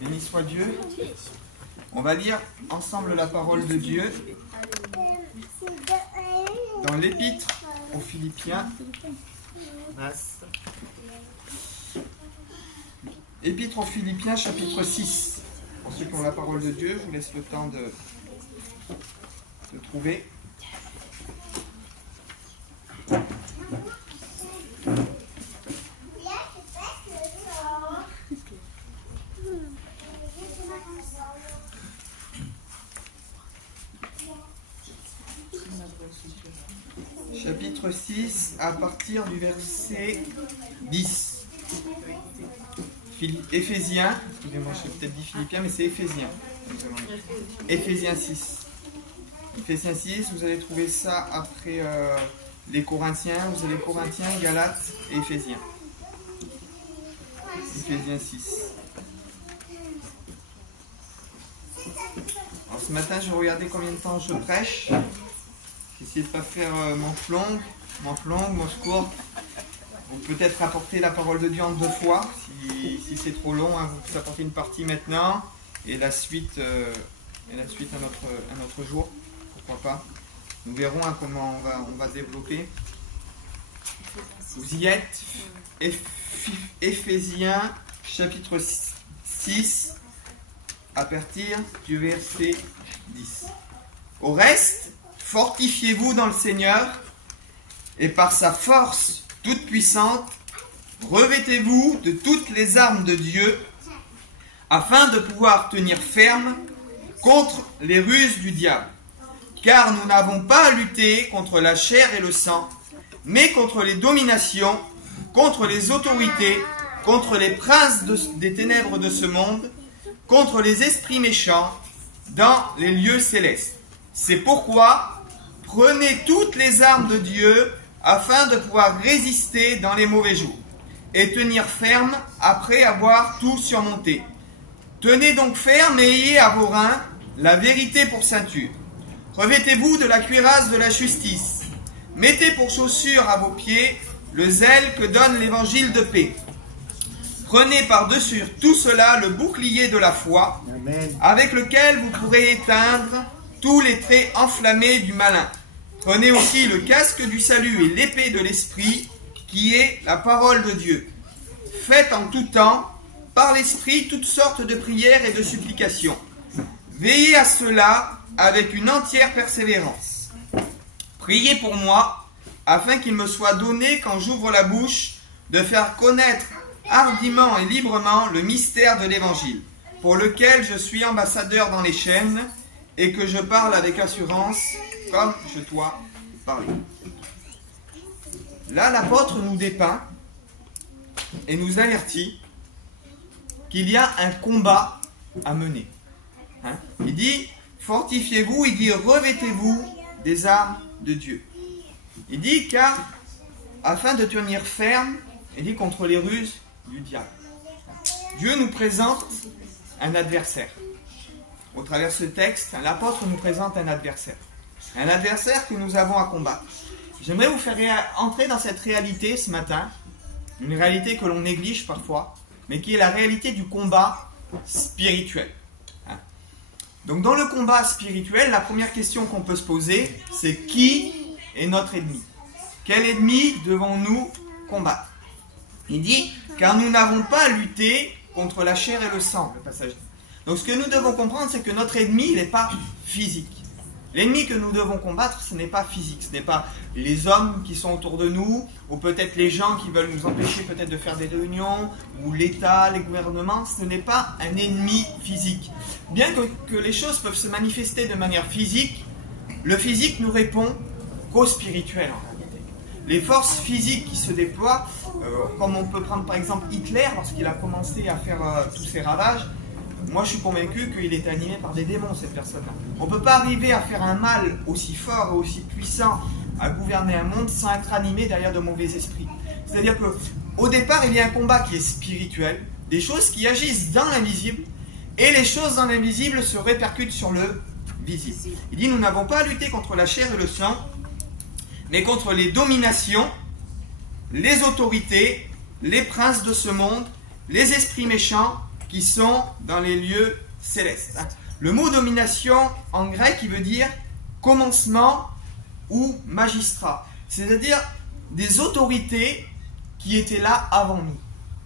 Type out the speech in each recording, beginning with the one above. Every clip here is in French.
Béni soit Dieu. On va lire ensemble la parole de Dieu dans l'Épître aux Philippiens. Épître aux Philippiens, chapitre 6. Pour ceux qui ont la parole de Dieu, je vous laisse le temps de trouver. Chapitre 6, à partir du verset 10. Éphésiens, excusez-moi, je peut-être dit Philippiens, mais c'est Éphésiens. Éphésiens 6. Éphésiens 6, vous allez trouver ça après les Corinthiens, vous avez Corinthiens, Galates et Éphésiens. Éphésiens 6. Alors ce matin, je regardais combien de temps je prêche. J'ai essayé de ne pas faire manche longue, manche courte. Ou peut-être apporter la parole de Dieu en 2 fois, si c'est trop long, hein, vous apportez une partie maintenant et la suite, un autre jour, pourquoi pas. Nous verrons hein, comment on va développer. Vous y êtes, Éphésiens chapitre 6, à partir du verset 10. Au reste, fortifiez-vous dans le Seigneur et par sa force toute puissante, revêtez-vous de toutes les armes de Dieu, afin de pouvoir tenir ferme contre les ruses du diable. Car nous n'avons pas à lutter contre la chair et le sang, mais contre les dominations, contre les autorités, contre les princes des ténèbres de ce monde, contre les esprits méchants dans les lieux célestes. C'est pourquoi prenez toutes les armes de Dieu, afin de pouvoir résister dans les mauvais jours, et tenir ferme après avoir tout surmonté. Tenez donc ferme et ayez à vos reins la vérité pour ceinture. Revêtez-vous de la cuirasse de la justice. Mettez pour chaussure à vos pieds le zèle que donne l'évangile de paix. Prenez par-dessus tout cela le bouclier de la foi, Amen, avec lequel vous pourrez éteindre tous les traits enflammés du malin. Prenez aussi le casque du salut et l'épée de l'Esprit, qui est la parole de Dieu. Faites en tout temps, par l'Esprit, toutes sortes de prières et de supplications. Veillez à cela avec une entière persévérance. Priez pour moi, afin qu'il me soit donné, quand j'ouvre la bouche, de faire connaître hardiment et librement le mystère de l'Évangile, pour lequel je suis ambassadeur dans les chaînes, et que je parle avec assurance, comme je dois parler. Là, l'apôtre nous dépeint et nous avertit qu'il y a un combat à mener. Hein? Il dit, fortifiez-vous, il dit, revêtez-vous des armes de Dieu. Il dit, car, afin de tenir ferme, il dit, contre les ruses du diable. Dieu nous présente un adversaire. Au travers de ce texte, l'apôtre nous présente un adversaire. Un adversaire que nous avons à combattre. J'aimerais vous faire entrer dans cette réalité ce matin, une réalité que l'on néglige parfois, mais qui est la réalité du combat spirituel. Donc dans le combat spirituel, la première question qu'on peut se poser, c'est qui est notre ennemi? Quel ennemi devons-nous combattre? Il dit, car nous n'avons pas à lutter contre la chair et le sang, le passage. Donc ce que nous devons comprendre, c'est que notre ennemi n'est pas physique. L'ennemi que nous devons combattre, ce n'est pas physique, ce n'est pas les hommes qui sont autour de nous, ou peut-être les gens qui veulent nous empêcher peut-être de faire des réunions, ou l'État, les gouvernements, ce n'est pas un ennemi physique. Bien que les choses peuvent se manifester de manière physique, le physique nous répond qu'au spirituel en réalité. Les forces physiques qui se déploient, comme on peut prendre par exemple Hitler, lorsqu'il a commencé à faire tous ses ravages, moi je suis convaincu qu'il est animé par des démons, cette personne-là. On ne peut pas arriver à faire un mal aussi fort et aussi puissant, à gouverner un monde sans être animé derrière de mauvais esprits. C'est-à-dire qu'au départ, il y a un combat qui est spirituel, des choses qui agissent dans l'invisible, et les choses dans l'invisible se répercutent sur le visible. Il dit, nous n'avons pas à lutter contre la chair et le sang, mais contre les dominations, les autorités, les princes de ce monde, les esprits méchants qui sont dans les lieux célestes. Le mot domination en grec, il veut dire commencement ou magistrat. C'est-à-dire des autorités qui étaient là avant nous.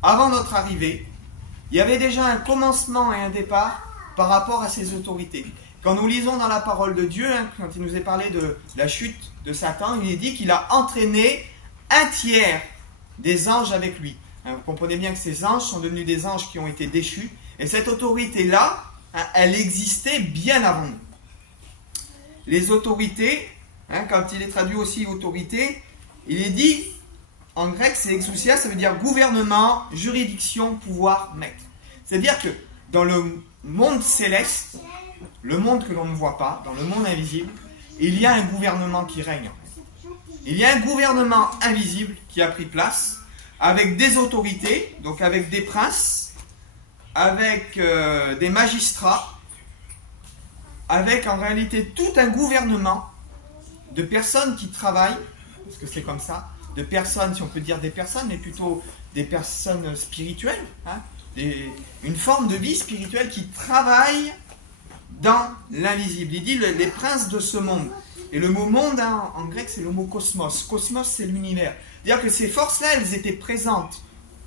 Avant notre arrivée, il y avait déjà un commencement et un départ par rapport à ces autorités. Quand nous lisons dans la parole de Dieu, quand il nous est parlé de la chute de Satan, il est dit qu'il a entraîné un tiers des anges avec lui. Vous comprenez bien que ces anges sont devenus des anges qui ont été déchus. Et cette autorité-là, elle existait bien avant nous. Les autorités, quand il est traduit aussi autorité, il est dit, en grec c'est exousia, ça veut dire gouvernement, juridiction, pouvoir, maître. C'est-à-dire que dans le monde céleste, le monde que l'on ne voit pas, dans le monde invisible, il y a un gouvernement qui règne. Il y a un gouvernement invisible qui a pris place, avec des autorités, donc avec des princes, avec des magistrats, avec en réalité tout un gouvernement de personnes qui travaillent, parce que c'est comme ça, de personnes, si on peut dire des personnes, mais plutôt des personnes spirituelles, une forme de vie spirituelle qui travaille dans l'invisible. Il dit les princes de ce monde. Et le mot monde, en grec, c'est le mot cosmos. Cosmos, c'est l'univers. C'est-à-dire que ces forces-là, elles étaient présentes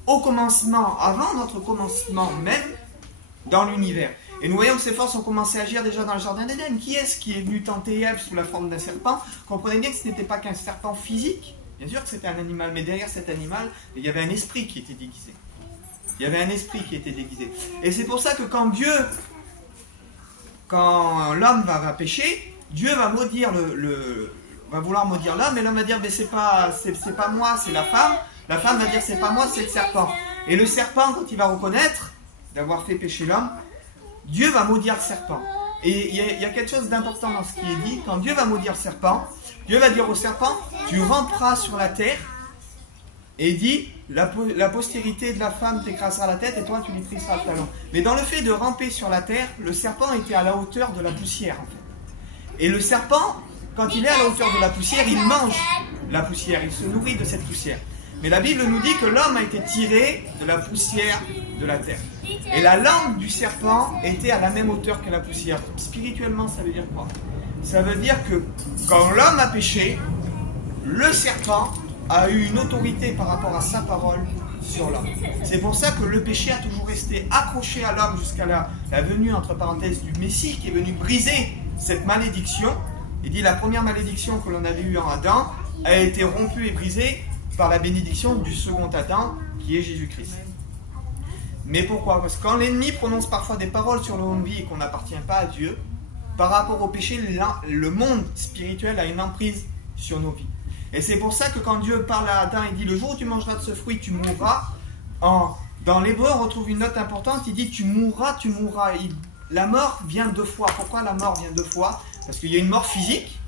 au commencement, avant notre commencement même, dans l'univers. Et nous voyons que ces forces ont commencé à agir déjà dans le jardin d'Éden. Qui est-ce qui est venu tenter Ève sous la forme d'un serpent? Comprenez bien que ce n'était pas qu'un serpent physique. Bien sûr que c'était un animal, mais derrière cet animal, il y avait un esprit qui était déguisé. Il y avait un esprit qui était déguisé. Et c'est pour ça que quand l'homme va pécher, Dieu va maudire va vouloir maudire l'homme, et l'homme va dire mais c'est pas moi, c'est la femme. La femme va dire c'est pas moi, c'est le serpent. Et le serpent, quand il va reconnaître d'avoir fait pécher l'homme, Dieu va maudire le serpent. Et il y a quelque chose d'important dans ce qui est dit. Quand Dieu va maudire le serpent, Dieu va dire au serpent, tu ramperas sur la terre, et il dit, la postérité de la femme t'écrasera la tête et toi tu lui trisseras le talon. Mais dans le fait de ramper sur la terre, le serpent était à la hauteur de la poussière en fait. Et le serpent, quand il est à la hauteur de la poussière, il mange la poussière, il se nourrit de cette poussière. Mais la Bible nous dit que l'homme a été tiré de la poussière de la terre. Et la langue du serpent était à la même hauteur que la poussière. Spirituellement, ça veut dire quoi? Ça veut dire que quand l'homme a péché, le serpent a eu une autorité par rapport à sa parole sur l'homme. C'est pour ça que le péché a toujours resté accroché à l'homme jusqu'à la venue, entre parenthèses, du Messie qui est venu briser cette malédiction. Il dit la première malédiction que l'on avait eue en Adam a été rompue et brisée par la bénédiction du second Adam qui est Jésus-Christ. Mais pourquoi? Parce que quand l'ennemi prononce parfois des paroles sur nos vies et qu'on n'appartient pas à Dieu, par rapport au péché, le monde spirituel a une emprise sur nos vies. Et c'est pour ça que quand Dieu parle à Adam, il dit le jour où tu mangeras de ce fruit, tu mourras. Dans l'hébreu, on retrouve une note importante, il dit tu mourras, tu mourras. La mort vient deux fois. Pourquoi la mort vient deux fois? Parce qu'il y a une mort physique,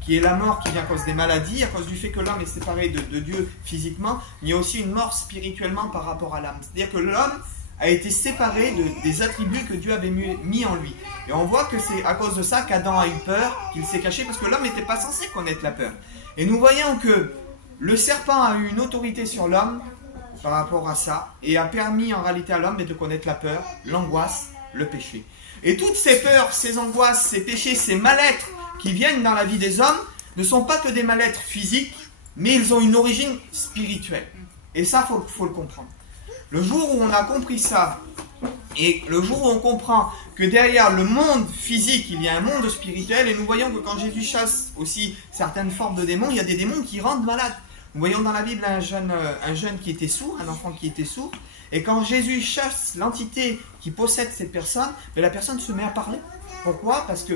qui est la mort qui vient à cause des maladies, à cause du fait que l'homme est séparé de Dieu physiquement. Il y a aussi une mort spirituellement par rapport à l'âme. C'est-à-dire que l'homme a été séparé des attributs que Dieu avait mis en lui. Et on voit que c'est à cause de ça qu'Adam a eu peur, qu'il s'est caché, parce que l'homme n'était pas censé connaître la peur. Et nous voyons que le serpent a eu une autorité sur l'homme par rapport à ça, et a permis en réalité à l'homme de connaître la peur, l'angoisse, le péché. Et toutes ces peurs, ces angoisses, ces péchés, ces mal-être qui viennent dans la vie des hommes ne sont pas que des mal-être physiques, mais ils ont une origine spirituelle. Et ça, faut le comprendre. Le jour où on a compris ça, et le jour où on comprend que derrière le monde physique, il y a un monde spirituel, et nous voyons que quand Jésus chasse aussi certaines formes de démons, il y a des démons qui rendent malades. Nous voyons dans la Bible un jeune qui était sourd, un enfant qui était sourd, et quand Jésus chasse l'entité qui possède cette personne, la personne se met à parler. Pourquoi? Parce que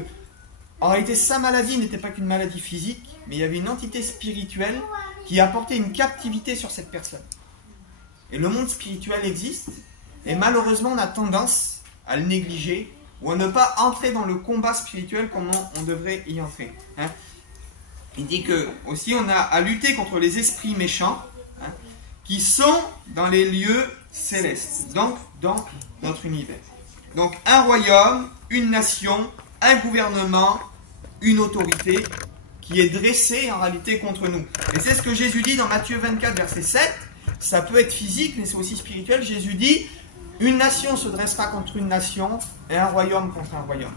en réalité, sa maladie n'était pas qu'une maladie physique, mais il y avait une entité spirituelle qui apportait une captivité sur cette personne. Et le monde spirituel existe, et malheureusement on a tendance à le négliger, ou à ne pas entrer dans le combat spirituel comme on devrait y entrer. Il dit que aussi on a à lutter contre les esprits méchants, qui sont dans les lieux célestes, donc dans notre univers. Donc un royaume, une nation, un gouvernement, une autorité qui est dressée en réalité contre nous. Et c'est ce que Jésus dit dans Matthieu 24, verset 7. Ça peut être physique, mais c'est aussi spirituel. Jésus dit, Une nation se dressera contre une nation et un royaume contre un royaume.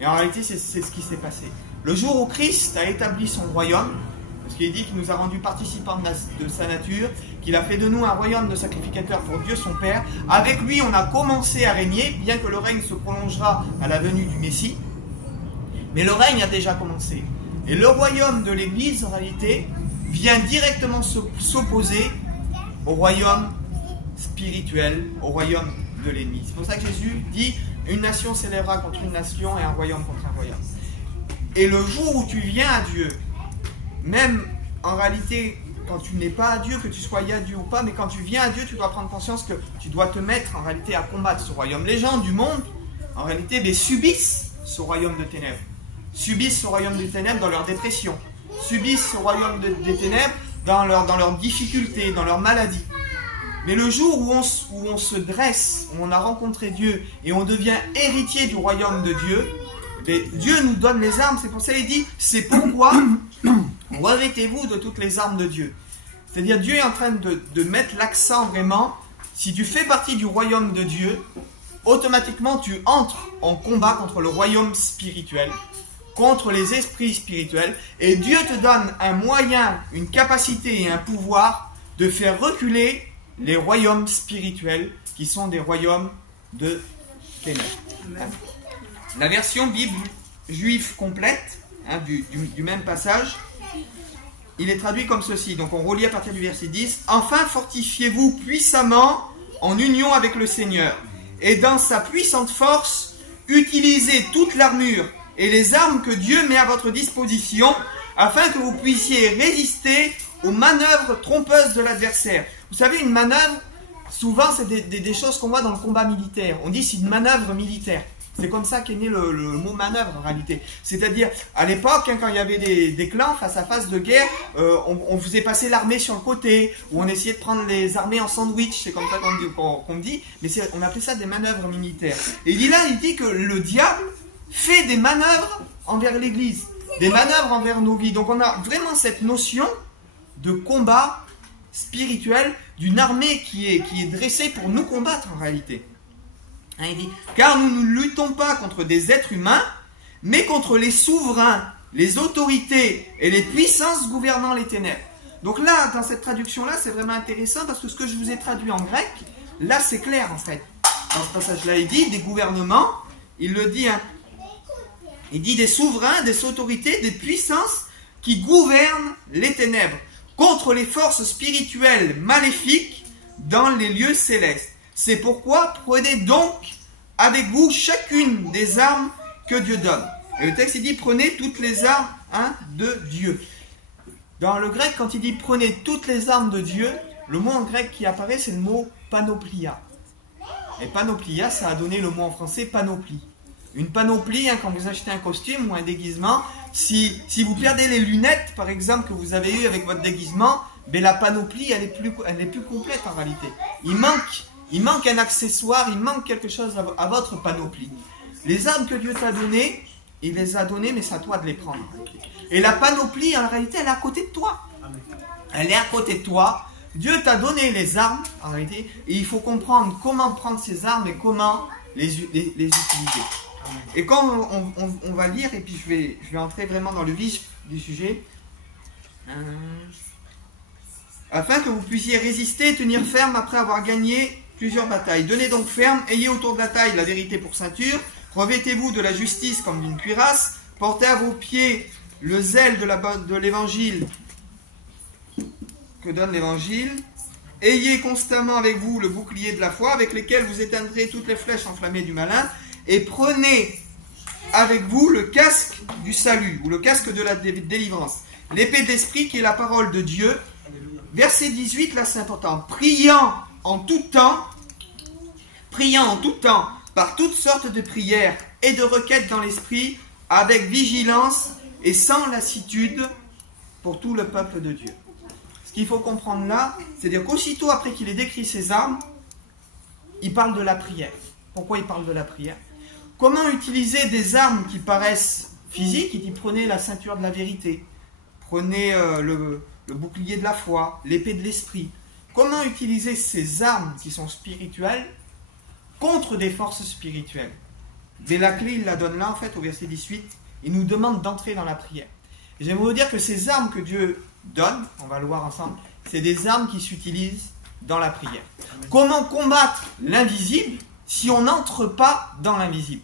Et en réalité, c'est ce qui s'est passé. Le jour où Christ a établi son royaume, parce qu'il dit qu'il nous a rendus participants de sa nature, qu'il a fait de nous un royaume de sacrificateurs pour Dieu son Père, avec lui on a commencé à régner, bien que le règne se prolongera à la venue du Messie, mais le règne a déjà commencé. Et le royaume de l'Église, en réalité, vient directement s'opposer au royaume spirituel, au royaume de l'ennemi. C'est pour ça que Jésus dit, une nation s'élèvera contre une nation et un royaume contre un royaume. Et le jour où tu viens à Dieu, même en réalité, quand tu n'es pas à Dieu, que tu sois à Dieu ou pas, mais quand tu viens à Dieu, tu dois prendre conscience que tu dois te mettre en réalité à combattre ce royaume. Les gens du monde, en réalité, subissent ce royaume de ténèbres. Subissent ce royaume des ténèbres dans leur dépression. Subissent ce royaume des ténèbres dans leurs difficultés, dans leurs maladies. Mais le jour où on se dresse, où on a rencontré Dieu et on devient héritier du royaume de Dieu, Dieu nous donne les armes. C'est pour ça qu'il dit, c'est pourquoi revêtez-vous de toutes les armes de Dieu. C'est-à-dire Dieu est en train de mettre l'accent vraiment, si tu fais partie du royaume de Dieu, automatiquement tu entres en combat contre le royaume spirituel, contre les esprits spirituels, et Dieu te donne un moyen, une capacité et un pouvoir de faire reculer les royaumes spirituels qui sont des royaumes de ténèbres. La version Bible juive complète du même passage, il est traduit comme ceci. Donc on relit à partir du verset 10. Enfin fortifiez-vous puissamment en union avec le Seigneur, et dans sa puissante force, utilisez toute l'armure et les armes que Dieu met à votre disposition, afin que vous puissiez résister aux manœuvres trompeuses de l'adversaire. Vous savez, une manœuvre, souvent c'est des choses qu'on voit dans le combat militaire. On dit c'est une manœuvre militaire. C'est comme ça qu'est né le mot manœuvre en réalité. C'est-à-dire, à l'époque, quand il y avait des clans face à face de guerre, on faisait passer l'armée sur le côté, ou on essayait de prendre les armées en sandwich, c'est comme ça qu'on dit, mais on appelait ça des manœuvres militaires. Et il dit que le diable fait des manœuvres envers l'Église, des manœuvres envers nos vies. Donc on a vraiment cette notion de combat spirituel, d'une armée qui est dressée pour nous combattre en réalité. Il dit, car nous ne luttons pas contre des êtres humains, mais contre les souverains, les autorités et les puissances gouvernant les ténèbres. Donc là, dans cette traduction-là, c'est vraiment intéressant parce que ce que je vous ai traduit en grec, là c'est clair en fait. Dans ce passage-là, il dit des gouvernements, il le dit, il dit des souverains, des autorités, des puissances qui gouvernent les ténèbres contre les forces spirituelles maléfiques dans les lieux célestes. C'est pourquoi prenez donc avec vous chacune des armes que Dieu donne. Et le texte il dit prenez toutes les armes de Dieu. Dans le grec, quand il dit prenez toutes les armes de Dieu, le mot en grec qui apparaît c'est le mot panoplia. Et panoplia, ça a donné le mot en français panoplie. Une panoplie, quand vous achetez un costume ou un déguisement, si vous perdez les lunettes par exemple que vous avez eues avec votre déguisement, la panoplie elle est plus complète en réalité. Il manque un accessoire, il manque quelque chose à votre panoplie. Les armes que Dieu t'a données, il les a données, mais c'est à toi de les prendre. Et la panoplie, en réalité, elle est à côté de toi. Elle est à côté de toi. Dieu t'a donné les armes, en réalité, et il faut comprendre comment prendre ces armes et comment les utiliser. Et quand on va lire, et puis je vais entrer vraiment dans le vif du sujet, afin que vous puissiez résister et tenir ferme après avoir gagné plusieurs batailles. Donnez donc ferme, ayez autour de la taille la vérité pour ceinture, revêtez-vous de la justice comme d'une cuirasse, portez à vos pieds le zèle de l'évangile que donne l'évangile, ayez constamment avec vous le bouclier de la foi avec lequel vous éteindrez toutes les flèches enflammées du malin, et prenez avec vous le casque du salut, ou le casque de la délivrance, l'épée de l'esprit qui est la parole de Dieu. Verset 18, là c'est important, priant en tout temps, par toutes sortes de prières et de requêtes dans l'esprit, avec vigilance et sans lassitude pour tout le peuple de Dieu. Ce qu'il faut comprendre là, c'est-à-dire qu'aussitôt après qu'il ait décrit ses armes, il parle de la prière. Pourquoi il parle de la prière? Comment utiliser des armes qui paraissent physiques? Il dit prenez la ceinture de la vérité, prenez le bouclier de la foi, l'épée de l'esprit. Comment utiliser ces armes qui sont spirituelles contre des forces spirituelles. Mais la clé, il la donne là, en fait, au verset 18. Il nous demande d'entrer dans la prière. Et j'aimerais vous dire que ces armes que Dieu donne, on va le voir ensemble, c'est des armes qui s'utilisent dans la prière. Amen. Comment combattre l'invisible si on n'entre pas dans l'invisible?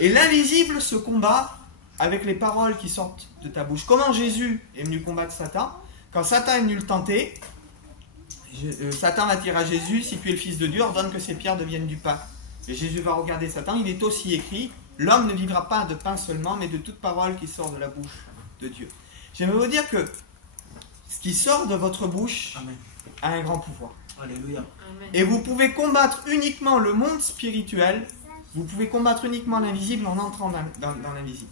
Et l'invisible se combat avec les paroles qui sortent de ta bouche. Comment Jésus est venu combattre Satan? Quand Satan est venu le tenter, Satan va dire à Jésus, si tu es le Fils de Dieu, ordonne que ces pierres deviennent du pain. Et Jésus va regarder Satan, il est aussi écrit, l'homme ne vivra pas de pain seulement, mais de toute parole qui sort de la bouche de Dieu. J'aimerais vous dire que ce qui sort de votre bouche Amen. A un grand pouvoir. Alléluia. Amen. Et vous pouvez combattre uniquement le monde spirituel, vous pouvez combattre uniquement l'invisible en entrant dans l'invisible.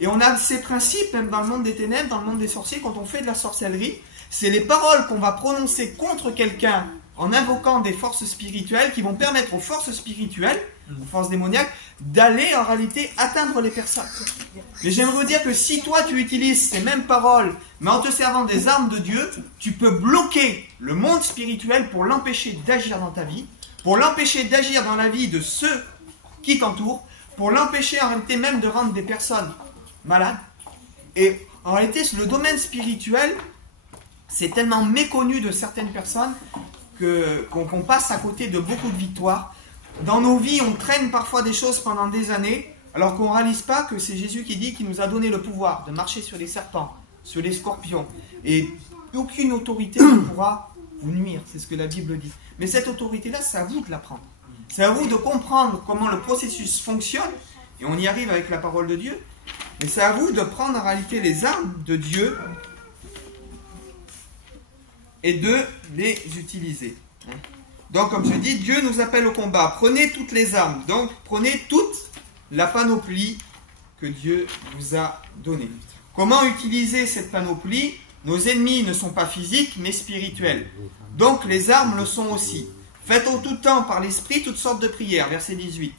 Et on a ces principes même dans le monde des ténèbres, dans le monde des sorciers, quand on fait de la sorcellerie, c'est les paroles qu'on va prononcer contre quelqu'un en invoquant des forces spirituelles qui vont permettre aux forces spirituelles, aux forces démoniaques, d'aller en réalité atteindre les personnes. Mais j'aimerais vous dire que si toi tu utilises ces mêmes paroles, mais en te servant des armes de Dieu, tu peux bloquer le monde spirituel pour l'empêcher d'agir dans ta vie, pour l'empêcher d'agir dans la vie de ceux qui t'entourent, pour l'empêcher en réalité même de rendre des personnes malades. Et en réalité, le domaine spirituel, c'est tellement méconnu de certaines personnes qu'on passe à côté de beaucoup de victoires. Dans nos vies, on traîne parfois des choses pendant des années, alors qu'on ne réalise pas que c'est Jésus qui dit qu'il nous a donné le pouvoir de marcher sur les serpents, sur les scorpions. Et aucune autorité ne pourra vous nuire, c'est ce que la Bible dit. Mais cette autorité-là, c'est à vous de la prendre. C'est à vous de comprendre comment le processus fonctionne, et on y arrive avec la parole de Dieu, mais c'est à vous de prendre en réalité les armes de Dieu et de les utiliser. Donc, comme je dis, Dieu nous appelle au combat. Prenez toutes les armes. Donc, prenez toute la panoplie que Dieu vous a donnée. Comment utiliser cette panoplie? Nos ennemis ne sont pas physiques, mais spirituels. Donc, les armes le sont aussi. Faites en tout temps par l'Esprit toutes sortes de prières. Verset 18.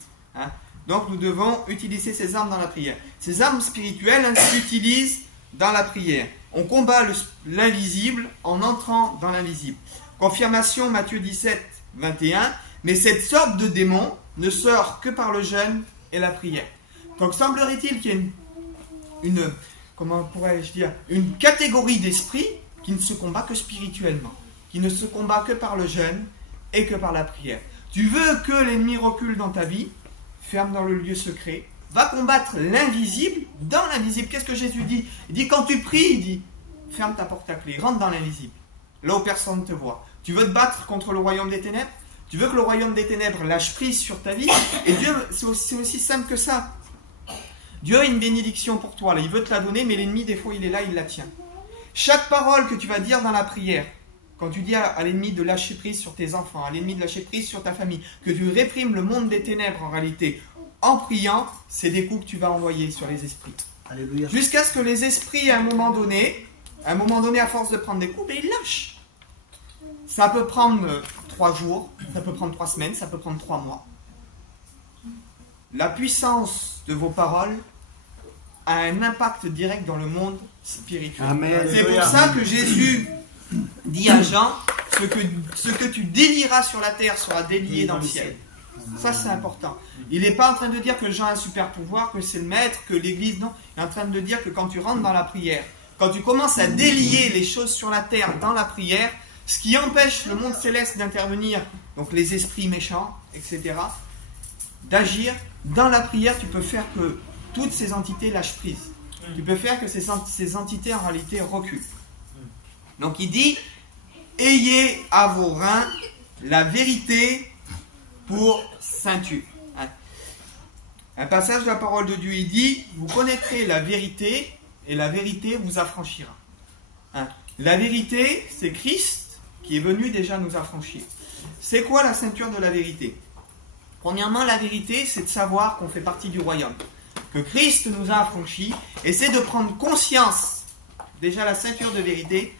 Donc, nous devons utiliser ces armes dans la prière. Ces armes spirituelles s'utilisent dans la prière. On combat l'invisible en entrant dans l'invisible. Confirmation, Matthieu 17, 21. Mais cette sorte de démon ne sort que par le jeûne et la prière. Donc semblerait-il qu'il y ait une catégorie d'esprit qui ne se combat que spirituellement, qui ne se combat que par le jeûne et que par la prière. Tu veux que l'ennemi recule dans ta vie, ferme dans le lieu secret, va combattre l'invisible dans l'invisible. Qu'est-ce que Jésus dit? Il dit quand tu pries, il dit ferme ta porte à clé, rentre dans l'invisible, là où personne ne te voit. Tu veux te battre contre le royaume des ténèbres? Tu veux que le royaume des ténèbres lâche prise sur ta vie? Et Dieu, c'est aussi simple que ça. Dieu a une bénédiction pour toi, là, il veut te la donner, mais l'ennemi, des fois, il est là, il la tient. Chaque parole que tu vas dire dans la prière, quand tu dis à l'ennemi de lâcher prise sur tes enfants, à l'ennemi de lâcher prise sur ta famille, que tu réprimes le monde des ténèbres en réalité, en priant, c'est des coups que tu vas envoyer sur les esprits. Alléluia. Jusqu'à ce que les esprits, à un moment donné, à force de prendre des coups, ils lâchent. Ça peut prendre 3 jours, ça peut prendre 3 semaines, ça peut prendre 3 mois. La puissance de vos paroles a un impact direct dans le monde spirituel. Amen. C'est pour ça que Jésus dit à Jean, ce que tu délieras sur la terre sera délié dans le ciel. Ça, c'est important. Il n'est pas en train de dire que Jean a un super pouvoir, que c'est le maître, que l'église, non. Il est en train de dire que quand tu rentres dans la prière, quand tu commences à délier les choses sur la terre dans la prière, ce qui empêche le monde céleste d'intervenir, donc les esprits méchants, etc., d'agir, dans la prière, tu peux faire que toutes ces entités lâchent prise. Tu peux faire que ces entités, en réalité, reculent. Donc il dit, ayez à vos reins la vérité pour ceinture. Un passage de la parole de Dieu, il dit, vous connaîtrez la vérité et la vérité vous affranchira. La vérité, c'est Christ qui est venu déjà nous affranchir. C'est quoi la ceinture de la vérité? Premièrement, la vérité, c'est de savoir qu'on fait partie du royaume, que Christ nous a affranchis, et c'est de prendre conscience, déjà la ceinture de vérité,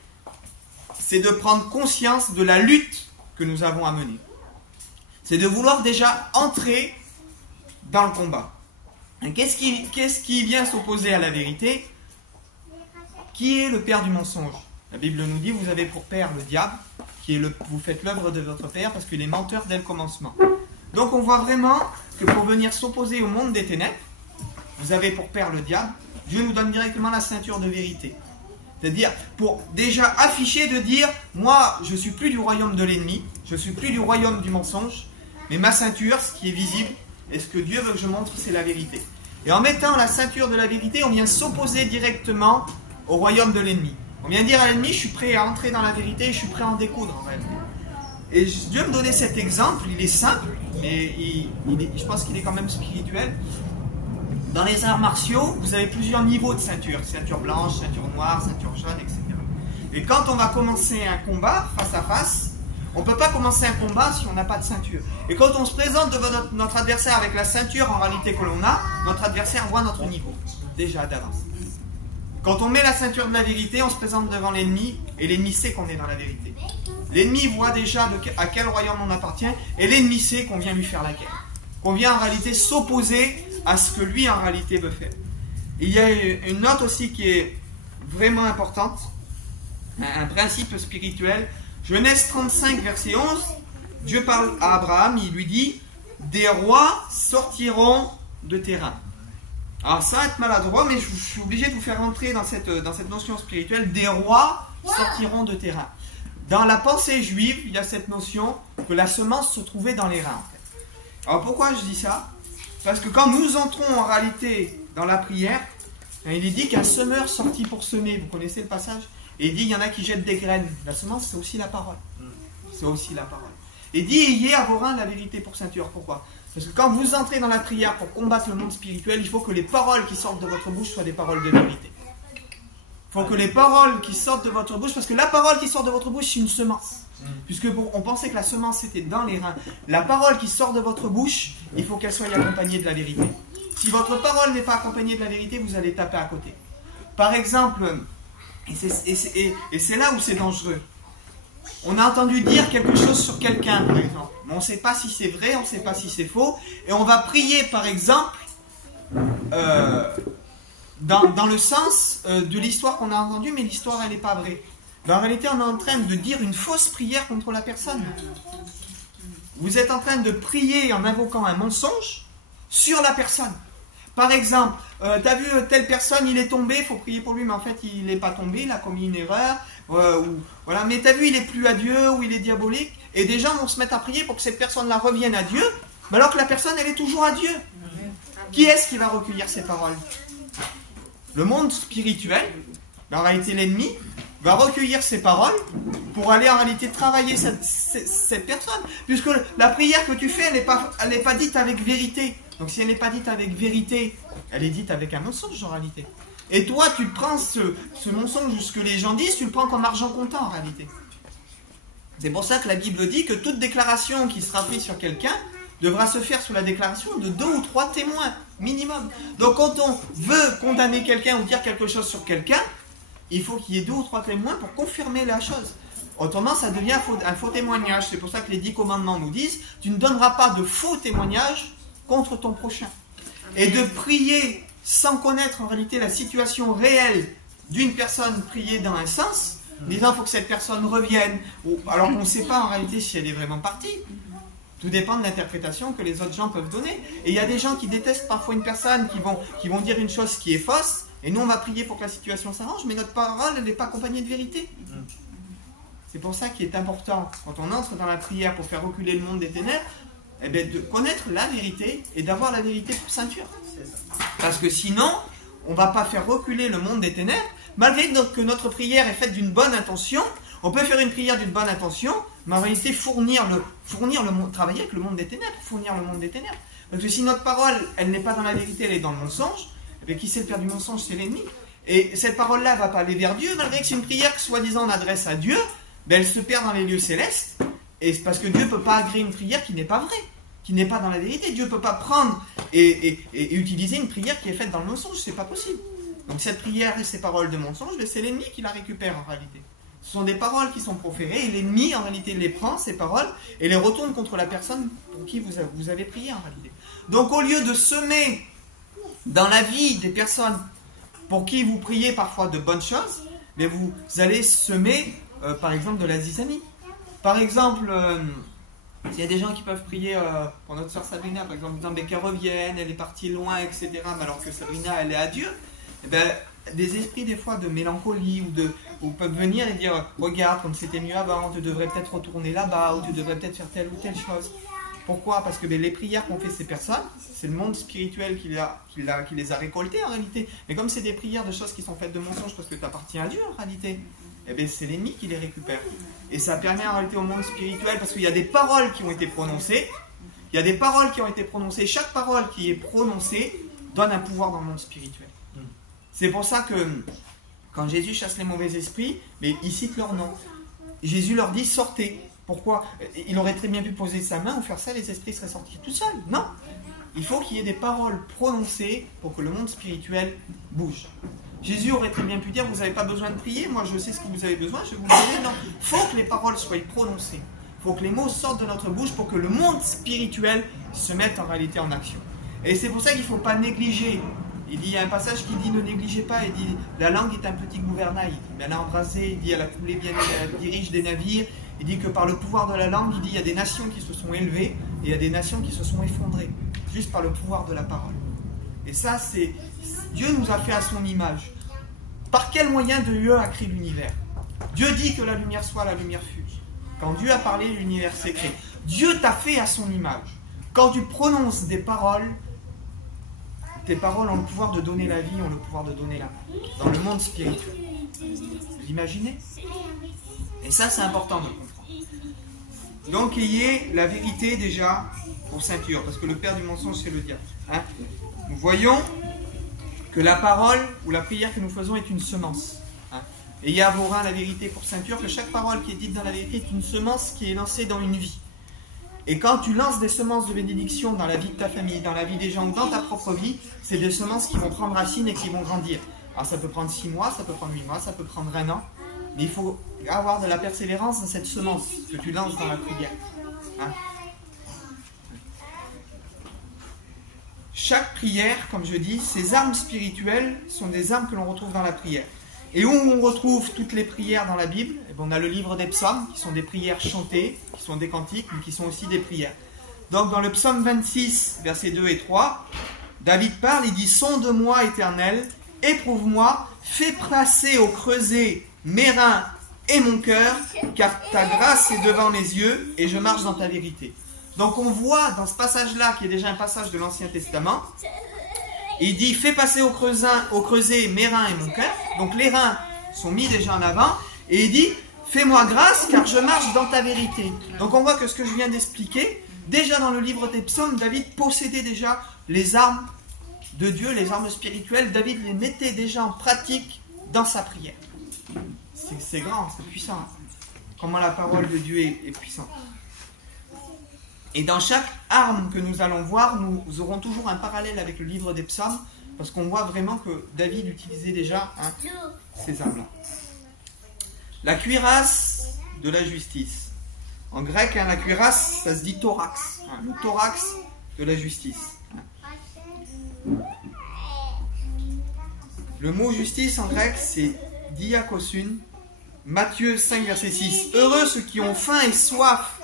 c'est de prendre conscience de la lutte que nous avons à mener. C'est de vouloir déjà entrer dans le combat. Qu'est-ce qui vient s'opposer à la vérité? Qui est le père du mensonge? La Bible nous dit, vous avez pour père le diable, vous faites l'œuvre de votre père parce qu'il est menteur dès le commencement. Donc on voit vraiment que pour venir s'opposer au monde des ténèbres, vous avez pour père le diable, Dieu nous donne directement la ceinture de vérité. C'est-à-dire, pour déjà afficher, de dire, moi, je ne suis plus du royaume de l'ennemi, je ne suis plus du royaume du mensonge, mais ma ceinture, ce qui est visible, et ce que Dieu veut que je montre, c'est la vérité. Et en mettant la ceinture de la vérité, on vient s'opposer directement au royaume de l'ennemi. On vient dire à l'ennemi, je suis prêt à entrer dans la vérité, je suis prêt à en découdre en réalité. Et Dieu me donnait cet exemple, il est simple, mais je pense qu'il est quand même spirituel. Dans les arts martiaux, vous avez plusieurs niveaux de ceinture. Ceinture blanche, ceinture noire, ceinture jaune, etc. Et quand on va commencer un combat face à face, on ne peut pas commencer un combat si on n'a pas de ceinture. Et quand on se présente devant notre adversaire avec la ceinture en réalité que l'on a, notre adversaire voit notre niveau, déjà d'avance. Quand on met la ceinture de la vérité, on se présente devant l'ennemi, et l'ennemi sait qu'on est dans la vérité. L'ennemi voit déjà à quel royaume on appartient, et l'ennemi sait qu'on vient lui faire la guerre. Qu'on vient en réalité s'opposer à ce que lui en réalité veut faire. Il y a une note aussi qui est vraiment importante, un principe spirituel. Genèse 35, verset 11, Dieu parle à Abraham, il lui dit « Des rois sortiront de tes reins ». Alors ça va être maladroit, mais je suis obligé de vous faire entrer dans cette notion spirituelle. Des rois sortiront de tes reins. Dans la pensée juive, il y a cette notion que la semence se trouvait dans les reins. En fait. Alors pourquoi je dis ça? Parce que quand nous entrons en réalité dans la prière, il est dit qu'un semeur sortit pour semer. Vous connaissez le passage? Et il dit il y en a qui jettent des graines. La semence, c'est aussi la parole. C'est aussi la parole. Et dit ayez à vos reins la vérité pour ceinture. Pourquoi? Parce que quand vous entrez dans la prière pour combattre le monde spirituel, il faut que les paroles qui sortent de votre bouche soient des paroles de vérité. Il faut que les paroles qui sortent de votre bouche, parce que la parole qui sort de votre bouche, c'est une semence. Puisque on pensait que la semence était dans les reins. La parole qui sort de votre bouche, il faut qu'elle soit accompagnée de la vérité. Si votre parole n'est pas accompagnée de la vérité, vous allez taper à côté. Par exemple, et c'est là où c'est dangereux. On a entendu dire quelque chose sur quelqu'un, par exemple. Mais on ne sait pas si c'est vrai, on ne sait pas si c'est faux. Et on va prier, par exemple, dans le sens de l'histoire qu'on a entendue, mais l'histoire, elle n'est pas vraie. Mais en réalité, on est en train de dire une fausse prière contre la personne. Vous êtes en train de prier en invoquant un mensonge sur la personne. Par exemple, tu as vu telle personne, il est tombé, il faut prier pour lui, mais en fait, il n'est pas tombé, il a commis une erreur. Voilà. Mais tu as vu, il est plus à Dieu ou il est diabolique. Et des gens vont se mettre à prier pour que cette personne-là revienne à Dieu, alors que la personne, elle est toujours à Dieu. Qui est-ce qui va recueillir ces paroles? Le monde spirituel, en réalité l'ennemi, va recueillir ces paroles pour aller en réalité travailler cette personne. Puisque la prière que tu fais, elle n'est pas dite avec vérité. Donc si elle n'est pas dite avec vérité, elle est dite avec un mensonge en réalité. Et toi, tu prends ce mensonge, ce que les gens disent, tu le prends comme argent comptant en réalité. C'est pour ça que la Bible dit que toute déclaration qui sera prise sur quelqu'un devra se faire sous la déclaration de 2 ou 3 témoins, minimum. Donc quand on veut condamner quelqu'un ou dire quelque chose sur quelqu'un, il faut qu'il y ait 2 ou 3 témoins pour confirmer la chose. Autrement, ça devient un faux témoignage. C'est pour ça que les 10 commandements nous disent « Tu ne donneras pas de faux témoignages contre ton prochain. » Et de prier sans connaître en réalité la situation réelle d'une personne priée dans un sens, disant « il faut que cette personne revienne », alors qu'on ne sait pas en réalité si elle est vraiment partie. Tout dépend de l'interprétation que les autres gens peuvent donner. Et il y a des gens qui détestent parfois une personne, qui vont dire une chose qui est fausse, et nous on va prier pour que la situation s'arrange, mais notre parole n'est pas accompagnée de vérité. C'est pour ça qu'il est important, quand on entre dans la prière pour faire reculer le monde des ténèbres, eh bien, de connaître la vérité et d'avoir la vérité pour ceinture. Parce que sinon, on ne va pas faire reculer le monde des ténèbres, malgré que notre prière est faite d'une bonne intention. On peut faire une prière d'une bonne intention, mais en réalité travailler avec le monde des ténèbres, fournir le monde des ténèbres. Parce que si notre parole, elle n'est pas dans la vérité, elle est dans le mensonge, eh bien, qui sait le père du mensonge, c'est l'ennemi. Et cette parole-là ne va pas aller vers Dieu, malgré que c'est une prière que soi-disant on adresse à Dieu, ben elle se perd dans les lieux célestes, et c'est parce que Dieu ne peut pas agréer une prière qui n'est pas vraie, qui n'est pas dans la vérité. Dieu ne peut pas prendre et utiliser une prière qui est faite dans le mensonge, c'est pas possible. Donc cette prière et ces paroles de mensonge, c'est l'ennemi qui la récupère en réalité. Ce sont des paroles qui sont proférées, et l'ennemi en réalité les prend, ces paroles, et les retourne contre la personne pour qui vous avez prié en réalité. Donc au lieu de semer dans la vie des personnes pour qui vous priez parfois de bonnes choses, mais vous allez semer par exemple de la zizanie. Par exemple, S'il y a des gens qui peuvent prier pour notre soeur Sabrina, par exemple, disant qu'elle revienne, elle est partie loin, etc., mais alors que Sabrina, elle est à Dieu, eh ben, des esprits des fois de mélancolie ou peuvent venir et dire regarde comme c'était mieux avant, tu devrais peut-être retourner là-bas ou tu devrais peut-être faire telle ou telle chose. Pourquoi? Parce que les prières qu'ont fait ces personnes, c'est le monde spirituel qui les a récoltées en réalité. Mais comme c'est des prières de choses qui sont faites de mensonges parce que tu appartiens à Dieu en réalité, eh bien, c'est l'ennemi qui les récupère. Et ça permet en réalité au monde spirituel, parce qu'il y a des paroles qui ont été prononcées, chaque parole qui est prononcée donne un pouvoir dans le monde spirituel. C'est pour ça que quand Jésus chasse les mauvais esprits, mais il cite leur nom. Jésus leur dit sortez. Pourquoi? Il aurait très bien pu poser sa main ou faire ça, les esprits seraient sortis tout seuls. Non. Il faut qu'il y ait des paroles prononcées pour que le monde spirituel bouge. Jésus aurait très bien pu dire, vous n'avez pas besoin de prier, moi je sais ce que vous avez besoin, je vais vous le donner. Non, il faut que les paroles soient prononcées. Il faut que les mots sortent de notre bouche pour que le monde spirituel se mette en réalité en action. Et c'est pour ça qu'il ne faut pas négliger. Il y a un passage qui dit ne négligez pas, il dit la langue est un petit gouvernail, mais elle a embrasé, il dit elle a coulé bien, elle dirige des navires, il dit que par le pouvoir de la langue, il dit il y a des nations qui se sont élevées et il y a des nations qui se sont effondrées, juste par le pouvoir de la parole. Et ça, c'est Dieu nous a fait à son image. Par quel moyen Dieu a créé l'univers? Dieu dit que la lumière soit, la lumière fut. Quand Dieu a parlé, l'univers s'est créé. Dieu t'a fait à son image. Quand tu prononces des paroles, tes paroles ont le pouvoir de donner la vie, ont le pouvoir de donner la mort. Dans le monde spirituel. Vous imaginez? Et ça, c'est important de le comprendre. Donc, ayez la vérité déjà pour ceinture, parce que le père du mensonge, c'est le diable. Hein? Nous voyons que la parole ou la prière que nous faisons est une semence. Hein? Ayez à vos reins la vérité pour ceinture, que chaque parole qui est dite dans la vérité est une semence qui est lancée dans une vie. Et quand tu lances des semences de bénédiction dans la vie de ta famille, dans la vie des gens ou dans ta propre vie, c'est des semences qui vont prendre racine et qui vont grandir. Alors ça peut prendre 6 mois, ça peut prendre 8 mois, ça peut prendre 1 an, mais il faut avoir de la persévérance dans cette semence que tu lances dans la prière. Hein? Chaque prière, comme je dis, ces armes spirituelles sont des armes que l'on retrouve dans la prière. Et où on retrouve toutes les prières dans la Bible? Eh bien, on a le livre des psaumes, qui sont des prières chantées, qui sont des cantiques, mais qui sont aussi des prières. Donc dans le psaume 26, versets 2 et 3, David parle, il dit « Sonde-moi, Éternel, éprouve-moi, fais passer au creuset mes reins et mon cœur, car ta grâce est devant mes yeux, et je marche dans ta vérité. » Donc on voit dans ce passage-là, qui est déjà un passage de l'Ancien Testament, il dit, fais passer au creuset mes reins et mon cœur. Donc les reins sont mis déjà en avant. Et il dit, fais-moi grâce car je marche dans ta vérité. Donc on voit que ce que je viens d'expliquer, déjà dans le livre des psaumes, David possédait déjà les armes de Dieu, les armes spirituelles. David les mettait déjà en pratique dans sa prière. C'est grand, c'est puissant. Comment la parole de Dieu est puissante. Et dans chaque arme que nous allons voir, nous aurons toujours un parallèle avec le livre des psaumes, parce qu'on voit vraiment que David utilisait déjà ces armes-là. La cuirasse de la justice. En grec, la cuirasse, ça se dit thorax. Le thorax de la justice. Le mot justice en grec, c'est diakosun. Matthieu 5, verset 6. Heureux ceux qui ont faim et soif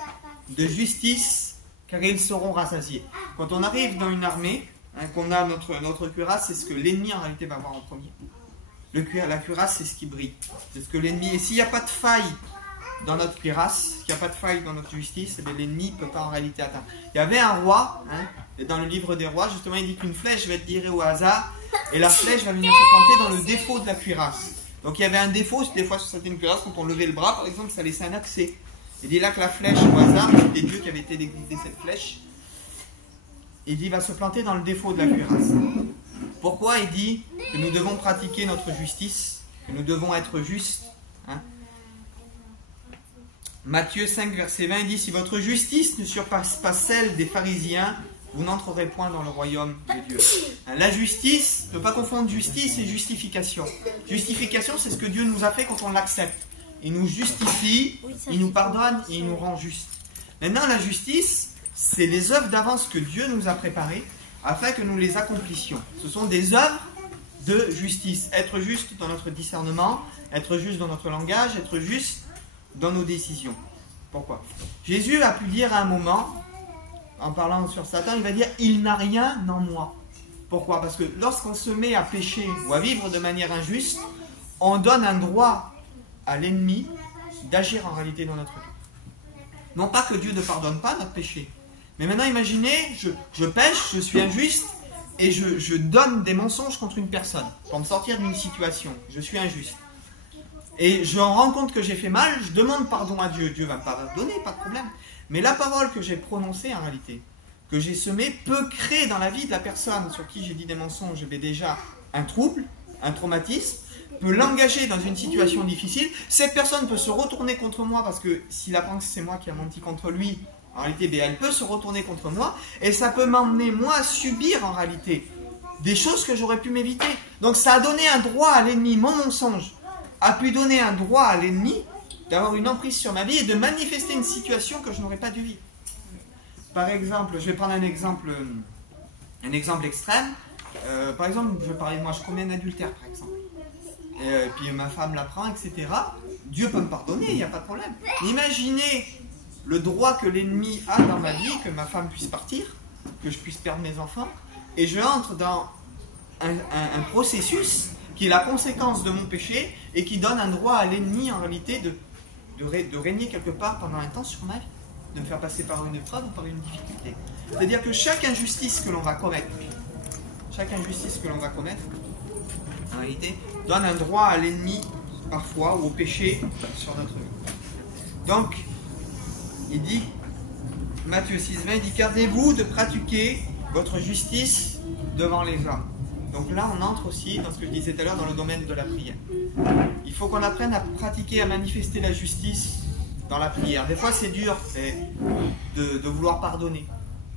de justice, car ils seront rassasiés. Quand on arrive dans une armée, qu'on a notre cuirasse, c'est ce que l'ennemi en réalité va voir en premier. La cuirasse, c'est ce qui brille. C'est ce que l'ennemi... Et s'il n'y a pas de faille dans notre cuirasse, s'il n'y a pas de faille dans notre justice, l'ennemi ne peut pas en réalité atteindre. Il y avait un roi, dans le livre des rois, justement, il dit qu'une flèche va être tirée au hasard, et la flèche va venir se planter dans le défaut de la cuirasse. Donc il y avait un défaut, des fois sur certaines cuirasses, quand on levait le bras, par exemple, ça laissait un accès. Il dit là que la flèche, au hasard, c'était Dieu qui avait été déguisé cette flèche. Il dit va se planter dans le défaut de la cuirasse. Pourquoi? Il dit que nous devons pratiquer notre justice, que nous devons être justes. Matthieu 5, verset 20, il dit si votre justice ne surpasse pas celle des pharisiens, vous n'entrerez point dans le royaume de Dieu. La justice, ne pas confondre justice et justification. Justification, c'est ce que Dieu nous a fait quand on l'accepte. Il nous justifie, il nous pardonne et il nous rend justes. Maintenant, la justice, c'est les œuvres d'avance que Dieu nous a préparées afin que nous les accomplissions. Ce sont des œuvres de justice. Être juste dans notre discernement, être juste dans notre langage, être juste dans nos décisions. Pourquoi? Jésus a pu dire à un moment, en parlant sur Satan, il va dire « Il n'a rien en moi ». Pourquoi? Parce que lorsqu'on se met à pécher ou à vivre de manière injuste, on donne un droit à l'ennemi d'agir en réalité dans notre vie. Non pas que Dieu ne pardonne pas notre péché, mais maintenant imaginez, je pêche, je suis injuste, et je donne des mensonges contre une personne pour me sortir d'une situation. Je suis injuste. Et je me rends compte que j'ai fait mal, je demande pardon à Dieu. Dieu va me pardonner, pas de problème. Mais la parole que j'ai prononcée en réalité, que j'ai semée, peut créer dans la vie de la personne sur qui j'ai dit des mensonges, j'ai déjà un trouble, un traumatisme, peut l'engager dans une situation difficile. Cette personne peut se retourner contre moi parce que s'il apprend que c'est moi qui ai menti contre lui, en réalité, elle peut se retourner contre moi et ça peut m'emmener, moi, à subir en réalité des choses que j'aurais pu m'éviter. Donc ça a donné un droit à l'ennemi. Mon mensonge a pu donner un droit à l'ennemi d'avoir une emprise sur ma vie et de manifester une situation que je n'aurais pas dû vivre. Par exemple, je vais prendre un exemple extrême. Par exemple, je vais parler de moi, je commets un adultère, par exemple. Et puis ma femme l'apprend, etc. Dieu peut me pardonner, il n'y a pas de problème. Imaginez le droit que l'ennemi a dans ma vie, que ma femme puisse partir, que je puisse perdre mes enfants, et je entre dans un processus qui est la conséquence de mon péché et qui donne un droit à l'ennemi en réalité de régner quelque part pendant un temps sur ma vie, de me faire passer par une épreuve ou par une difficulté. C'est-à-dire que chaque injustice que l'on va commettre, en réalité, donne un droit à l'ennemi parfois ou au péché sur notre vie. Donc, il dit, Matthieu 6,20, il dit « Gardez-vous de pratiquer votre justice devant les hommes ». Donc là, on entre aussi dans ce que je disais tout à l'heure, dans le domaine de la prière. Il faut qu'on apprenne à pratiquer, à manifester la justice dans la prière. Des fois, c'est dur de vouloir pardonner.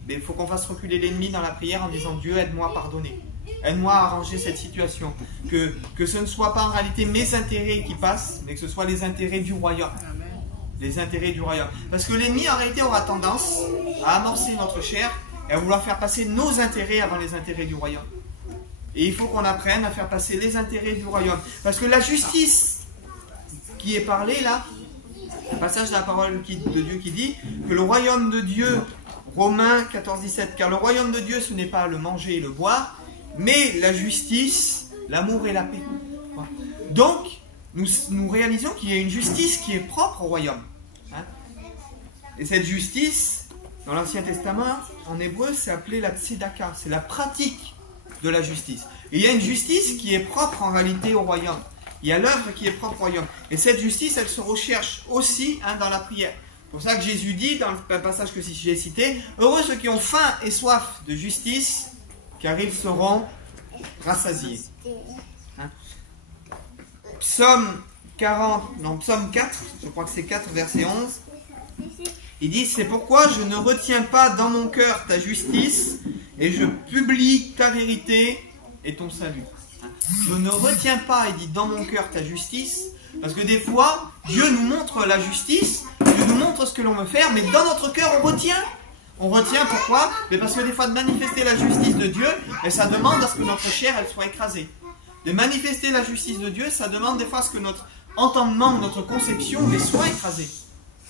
Mais il faut qu'on fasse reculer l'ennemi dans la prière en disant « Dieu, aide-moi à pardonner. Aide-moi à arranger cette situation. » Que ce ne soit pas en réalité mes intérêts qui passent, mais que ce soit les intérêts du royaume. Les intérêts du royaume. Parce que l'ennemi, en réalité, aura tendance à amorcer notre chair et à vouloir faire passer nos intérêts avant les intérêts du royaume. Et il faut qu'on apprenne à faire passer les intérêts du royaume. Parce que la justice qui est parlée là, un passage de la parole de Dieu qui dit que le royaume de Dieu, Romains 14, 17, car le royaume de Dieu, ce n'est pas le manger et le boire, mais la justice, l'amour et la paix. Donc, nous réalisons qu'il y a une justice qui est propre au royaume. Et cette justice, dans l'Ancien Testament, en hébreu, c'est appelé la tzedaka, c'est la pratique de la justice. Et il y a une justice qui est propre en réalité au royaume. Il y a l'œuvre qui est propre au royaume. Et cette justice, elle se recherche aussi dans la prière. C'est pour ça que Jésus dit, dans le passage que j'ai cité, « Heureux ceux qui ont faim et soif de justice, car ils seront rassasiés. » Psaume 4, je crois que c'est 4, verset 11. Il dit, c'est pourquoi je ne retiens pas dans mon cœur ta justice et je publie ta vérité et ton salut. Je ne retiens pas, il dit, dans mon cœur ta justice, parce que des fois, Dieu nous montre la justice, Dieu nous montre ce que l'on veut faire, mais dans notre cœur, on retient. On retient pourquoi? Mais parce que des fois, de manifester la justice de Dieu, et ça demande à ce que notre chair, elle soit écrasée. De manifester la justice de Dieu, ça demande des fois à ce que notre entendement, notre conception, les soit écrasée.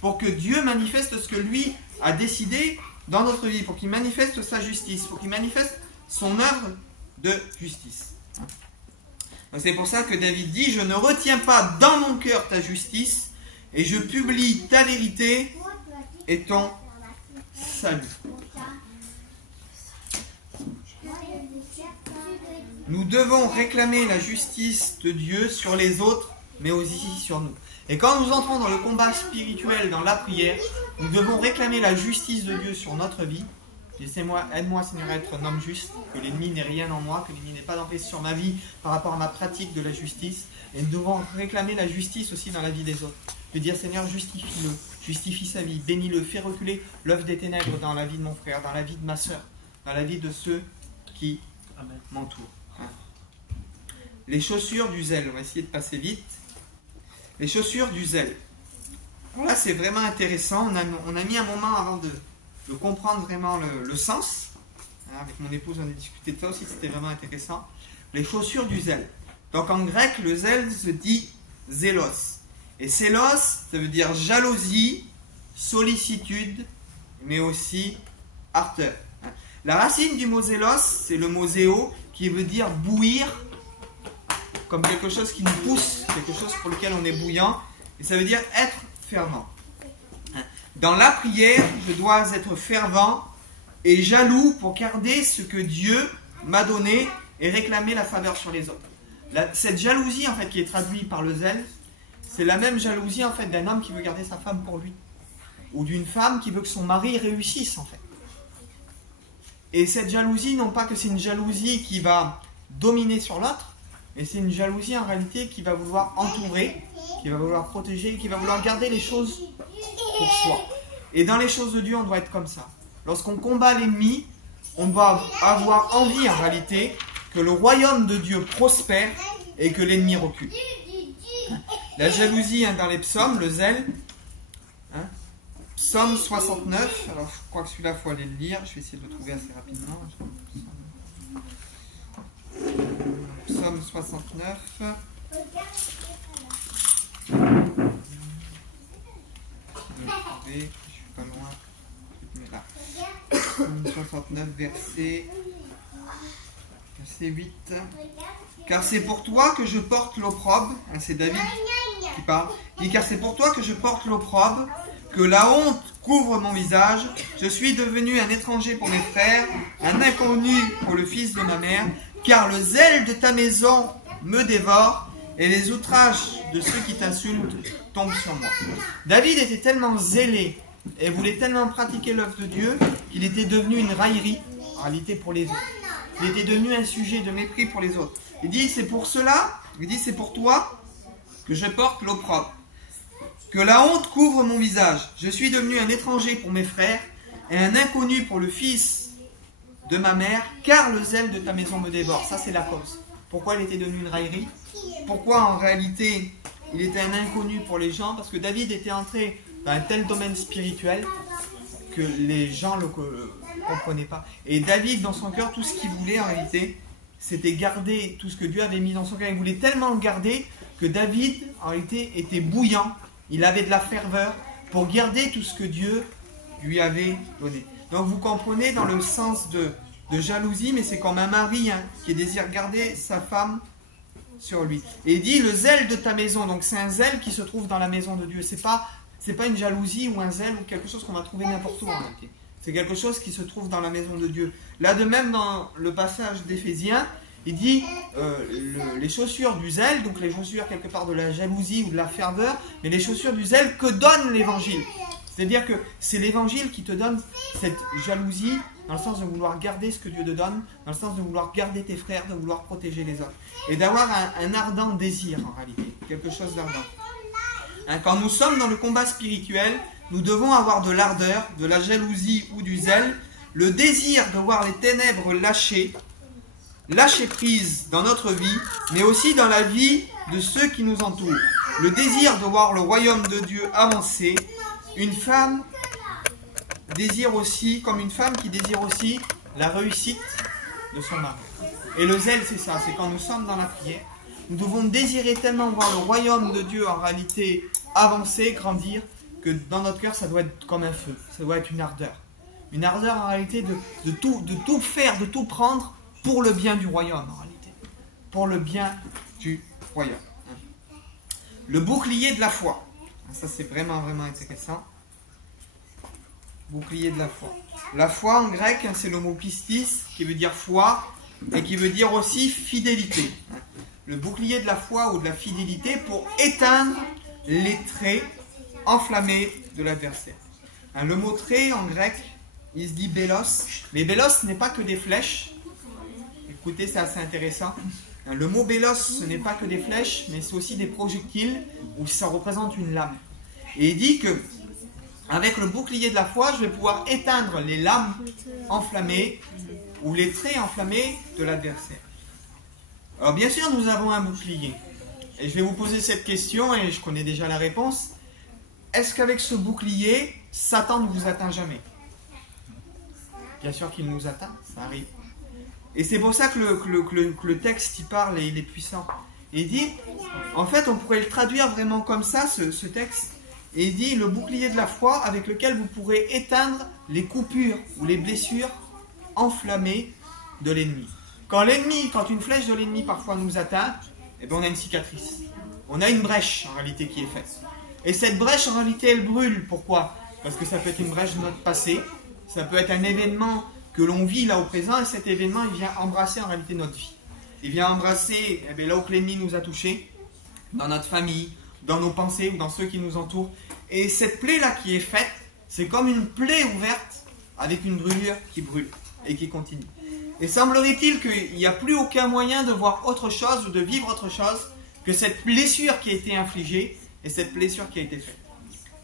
Pour que Dieu manifeste ce que lui a décidé dans notre vie, pour qu'il manifeste sa justice, pour qu'il manifeste son œuvre de justice. C'est pour ça que David dit, je ne retiens pas dans mon cœur ta justice, et je publie ta vérité et ton salut. Nous devons réclamer la justice de Dieu sur les autres, mais aussi sur nous. Et quand nous entrons dans le combat spirituel, dans la prière, nous devons réclamer la justice de Dieu sur notre vie. Aide-moi Seigneur à être un homme juste, que l'ennemi n'ait rien en moi, que l'ennemi n'ait pas d'emprise sur ma vie par rapport à ma pratique de la justice. Et nous devons réclamer la justice aussi dans la vie des autres. De dire Seigneur, justifie-le, justifie sa vie, bénis-le, fais reculer l'œuvre des ténèbres dans la vie de mon frère, dans la vie de ma soeur, dans la vie de ceux qui m'entourent. Les chaussures du zèle, on va essayer de passer vite. Les chaussures du zèle. Alors là, c'est vraiment intéressant. On a mis un moment avant de comprendre vraiment le sens. Avec mon épouse, on a discuté de ça aussi, c'était vraiment intéressant. Les chaussures du zèle. Donc en grec, le zèle se dit zélos. Et zélos, ça veut dire jalousie, sollicitude, mais aussi ardeur. La racine du mot zélos, c'est le mot zéo, qui veut dire bouillir, comme quelque chose qui nous pousse, quelque chose pour lequel on est bouillant, et ça veut dire être fervent. Dans la prière, je dois être fervent et jaloux pour garder ce que Dieu m'a donné et réclamer la faveur sur les autres. Cette jalousie, en fait, qui est traduite par le zèle, c'est la même jalousie, en fait, d'un homme qui veut garder sa femme pour lui, ou d'une femme qui veut que son mari réussisse, en fait. Et cette jalousie, non pas que c'est une jalousie qui va dominer sur l'autre, mais c'est une jalousie en réalité qui va vouloir entourer, qui va vouloir protéger, qui va vouloir garder les choses pour soi. Et dans les choses de Dieu, on doit être comme ça. Lorsqu'on combat l'ennemi, on doit avoir envie en réalité que le royaume de Dieu prospère et que l'ennemi recule. La jalousie, dans les psaumes, le zèle, psaume 69, alors je crois que celui-là, il faut aller le lire, je vais essayer de le trouver assez rapidement. Psaume 69. Je suis pas loin. Là. Psaume 69, verset 8. Car c'est pour toi que je porte l'opprobre. C'est David qui parle. Il dit, car c'est pour toi que je porte l'opprobre, que la honte couvre mon visage. Je suis devenu un étranger pour mes frères, un inconnu pour le fils de ma mère. Car le zèle de ta maison me dévore, et les outrages de ceux qui t'insultent tombent sur moi. David était tellement zélé et voulait tellement pratiquer l'œuvre de Dieu qu'il était devenu une raillerie, en réalité, pour les autres. Il était devenu un sujet de mépris pour les autres. Il dit, c'est pour cela, il dit, c'est pour toi que je porte l'opprobre, que la honte couvre mon visage. Je suis devenu un étranger pour mes frères et un inconnu pour le fils de ma mère, car le zèle de ta maison me dévore. Ça, c'est la cause. Pourquoi il était devenu une raillerie? Pourquoi, en réalité, il était un inconnu pour les gens? Parce que David était entré dans un tel domaine spirituel que les gens ne le comprenaient pas. Et David, dans son cœur, tout ce qu'il voulait, en réalité, c'était garder tout ce que Dieu avait mis dans son cœur. Il voulait tellement le garder que David, en réalité, était bouillant. Il avait de la ferveur pour garder tout ce que Dieu lui avait donné. Donc vous comprenez dans le sens de jalousie, mais c'est comme un mari qui désire garder sa femme sur lui. Et il dit le zèle de ta maison, donc c'est un zèle qui se trouve dans la maison de Dieu. C'est pas une jalousie ou un zèle ou quelque chose qu'on va trouver n'importe où en réalité. C'est quelque chose qui se trouve dans la maison de Dieu. Là de même dans le passage d'Éphésiens, il dit les chaussures du zèle, donc les chaussures quelque part de la jalousie ou de la ferveur, mais les chaussures du zèle que donne l'évangile. C'est-à-dire que c'est l'évangile qui te donne cette jalousie, dans le sens de vouloir garder ce que Dieu te donne, dans le sens de vouloir garder tes frères, de vouloir protéger les autres. Et d'avoir un ardent désir en réalité, quelque chose d'ardent. Quand nous sommes dans le combat spirituel, nous devons avoir de l'ardeur, de la jalousie ou du zèle, le désir de voir les ténèbres lâcher prise dans notre vie, mais aussi dans la vie de ceux qui nous entourent. Le désir de voir le royaume de Dieu avancer. Une femme désire aussi, comme une femme qui désire aussi la réussite de son mari. Et le zèle, c'est ça, c'est quand nous sommes dans la prière, nous devons désirer tellement voir le royaume de Dieu en réalité avancer, grandir, que dans notre cœur, ça doit être comme un feu, ça doit être une ardeur. Une ardeur en réalité de tout faire, de tout prendre pour le bien du royaume en réalité. Pour le bien du royaume. Le bouclier de la foi. Ça, c'est vraiment, vraiment intéressant. Bouclier de la foi. La foi, en grec, c'est le mot pistis, qui veut dire foi, et qui veut dire aussi fidélité. Le bouclier de la foi ou de la fidélité pour éteindre les traits enflammés de l'adversaire. Le mot trait, en grec, il se dit bélos. Mais bélos, ce n'est pas que des flèches. Écoutez, c'est assez intéressant. Le mot bélos, ce n'est pas que des flèches, mais c'est aussi des projectiles où ça représente une lame. Et il dit que avec le bouclier de la foi, je vais pouvoir éteindre les lames enflammées ou les traits enflammés de l'adversaire. Alors bien sûr, nous avons un bouclier. Et je vais vous poser cette question, et je connais déjà la réponse. Est-ce qu'avec ce bouclier, Satan ne vous atteint jamais? Bien sûr qu'il nous atteint, ça arrive. Et c'est pour ça que le texte, il parle et il est puissant. Et il dit, en fait, on pourrait le traduire vraiment comme ça, ce texte. Et il dit le bouclier de la foi avec lequel vous pourrez éteindre les coupures ou les blessures enflammées de l'ennemi. Quand une flèche de l'ennemi parfois nous atteint, eh bien on a une cicatrice. On a une brèche en réalité qui est faite. Et cette brèche en réalité elle brûle. Pourquoi? Parce que ça peut être une brèche de notre passé, ça peut être un événement que l'on vit là au présent, et cet événement il vient embrasser en réalité notre vie. Il vient embrasser là où l'ennemi nous a touchés, dans notre famille, dans nos pensées ou dans ceux qui nous entourent. Et cette plaie-là qui est faite, c'est comme une plaie ouverte avec une brûlure qui brûle et qui continue. Et semblerait-il qu'il n'y a plus aucun moyen de voir autre chose ou de vivre autre chose que cette blessure qui a été infligée et cette blessure qui a été faite.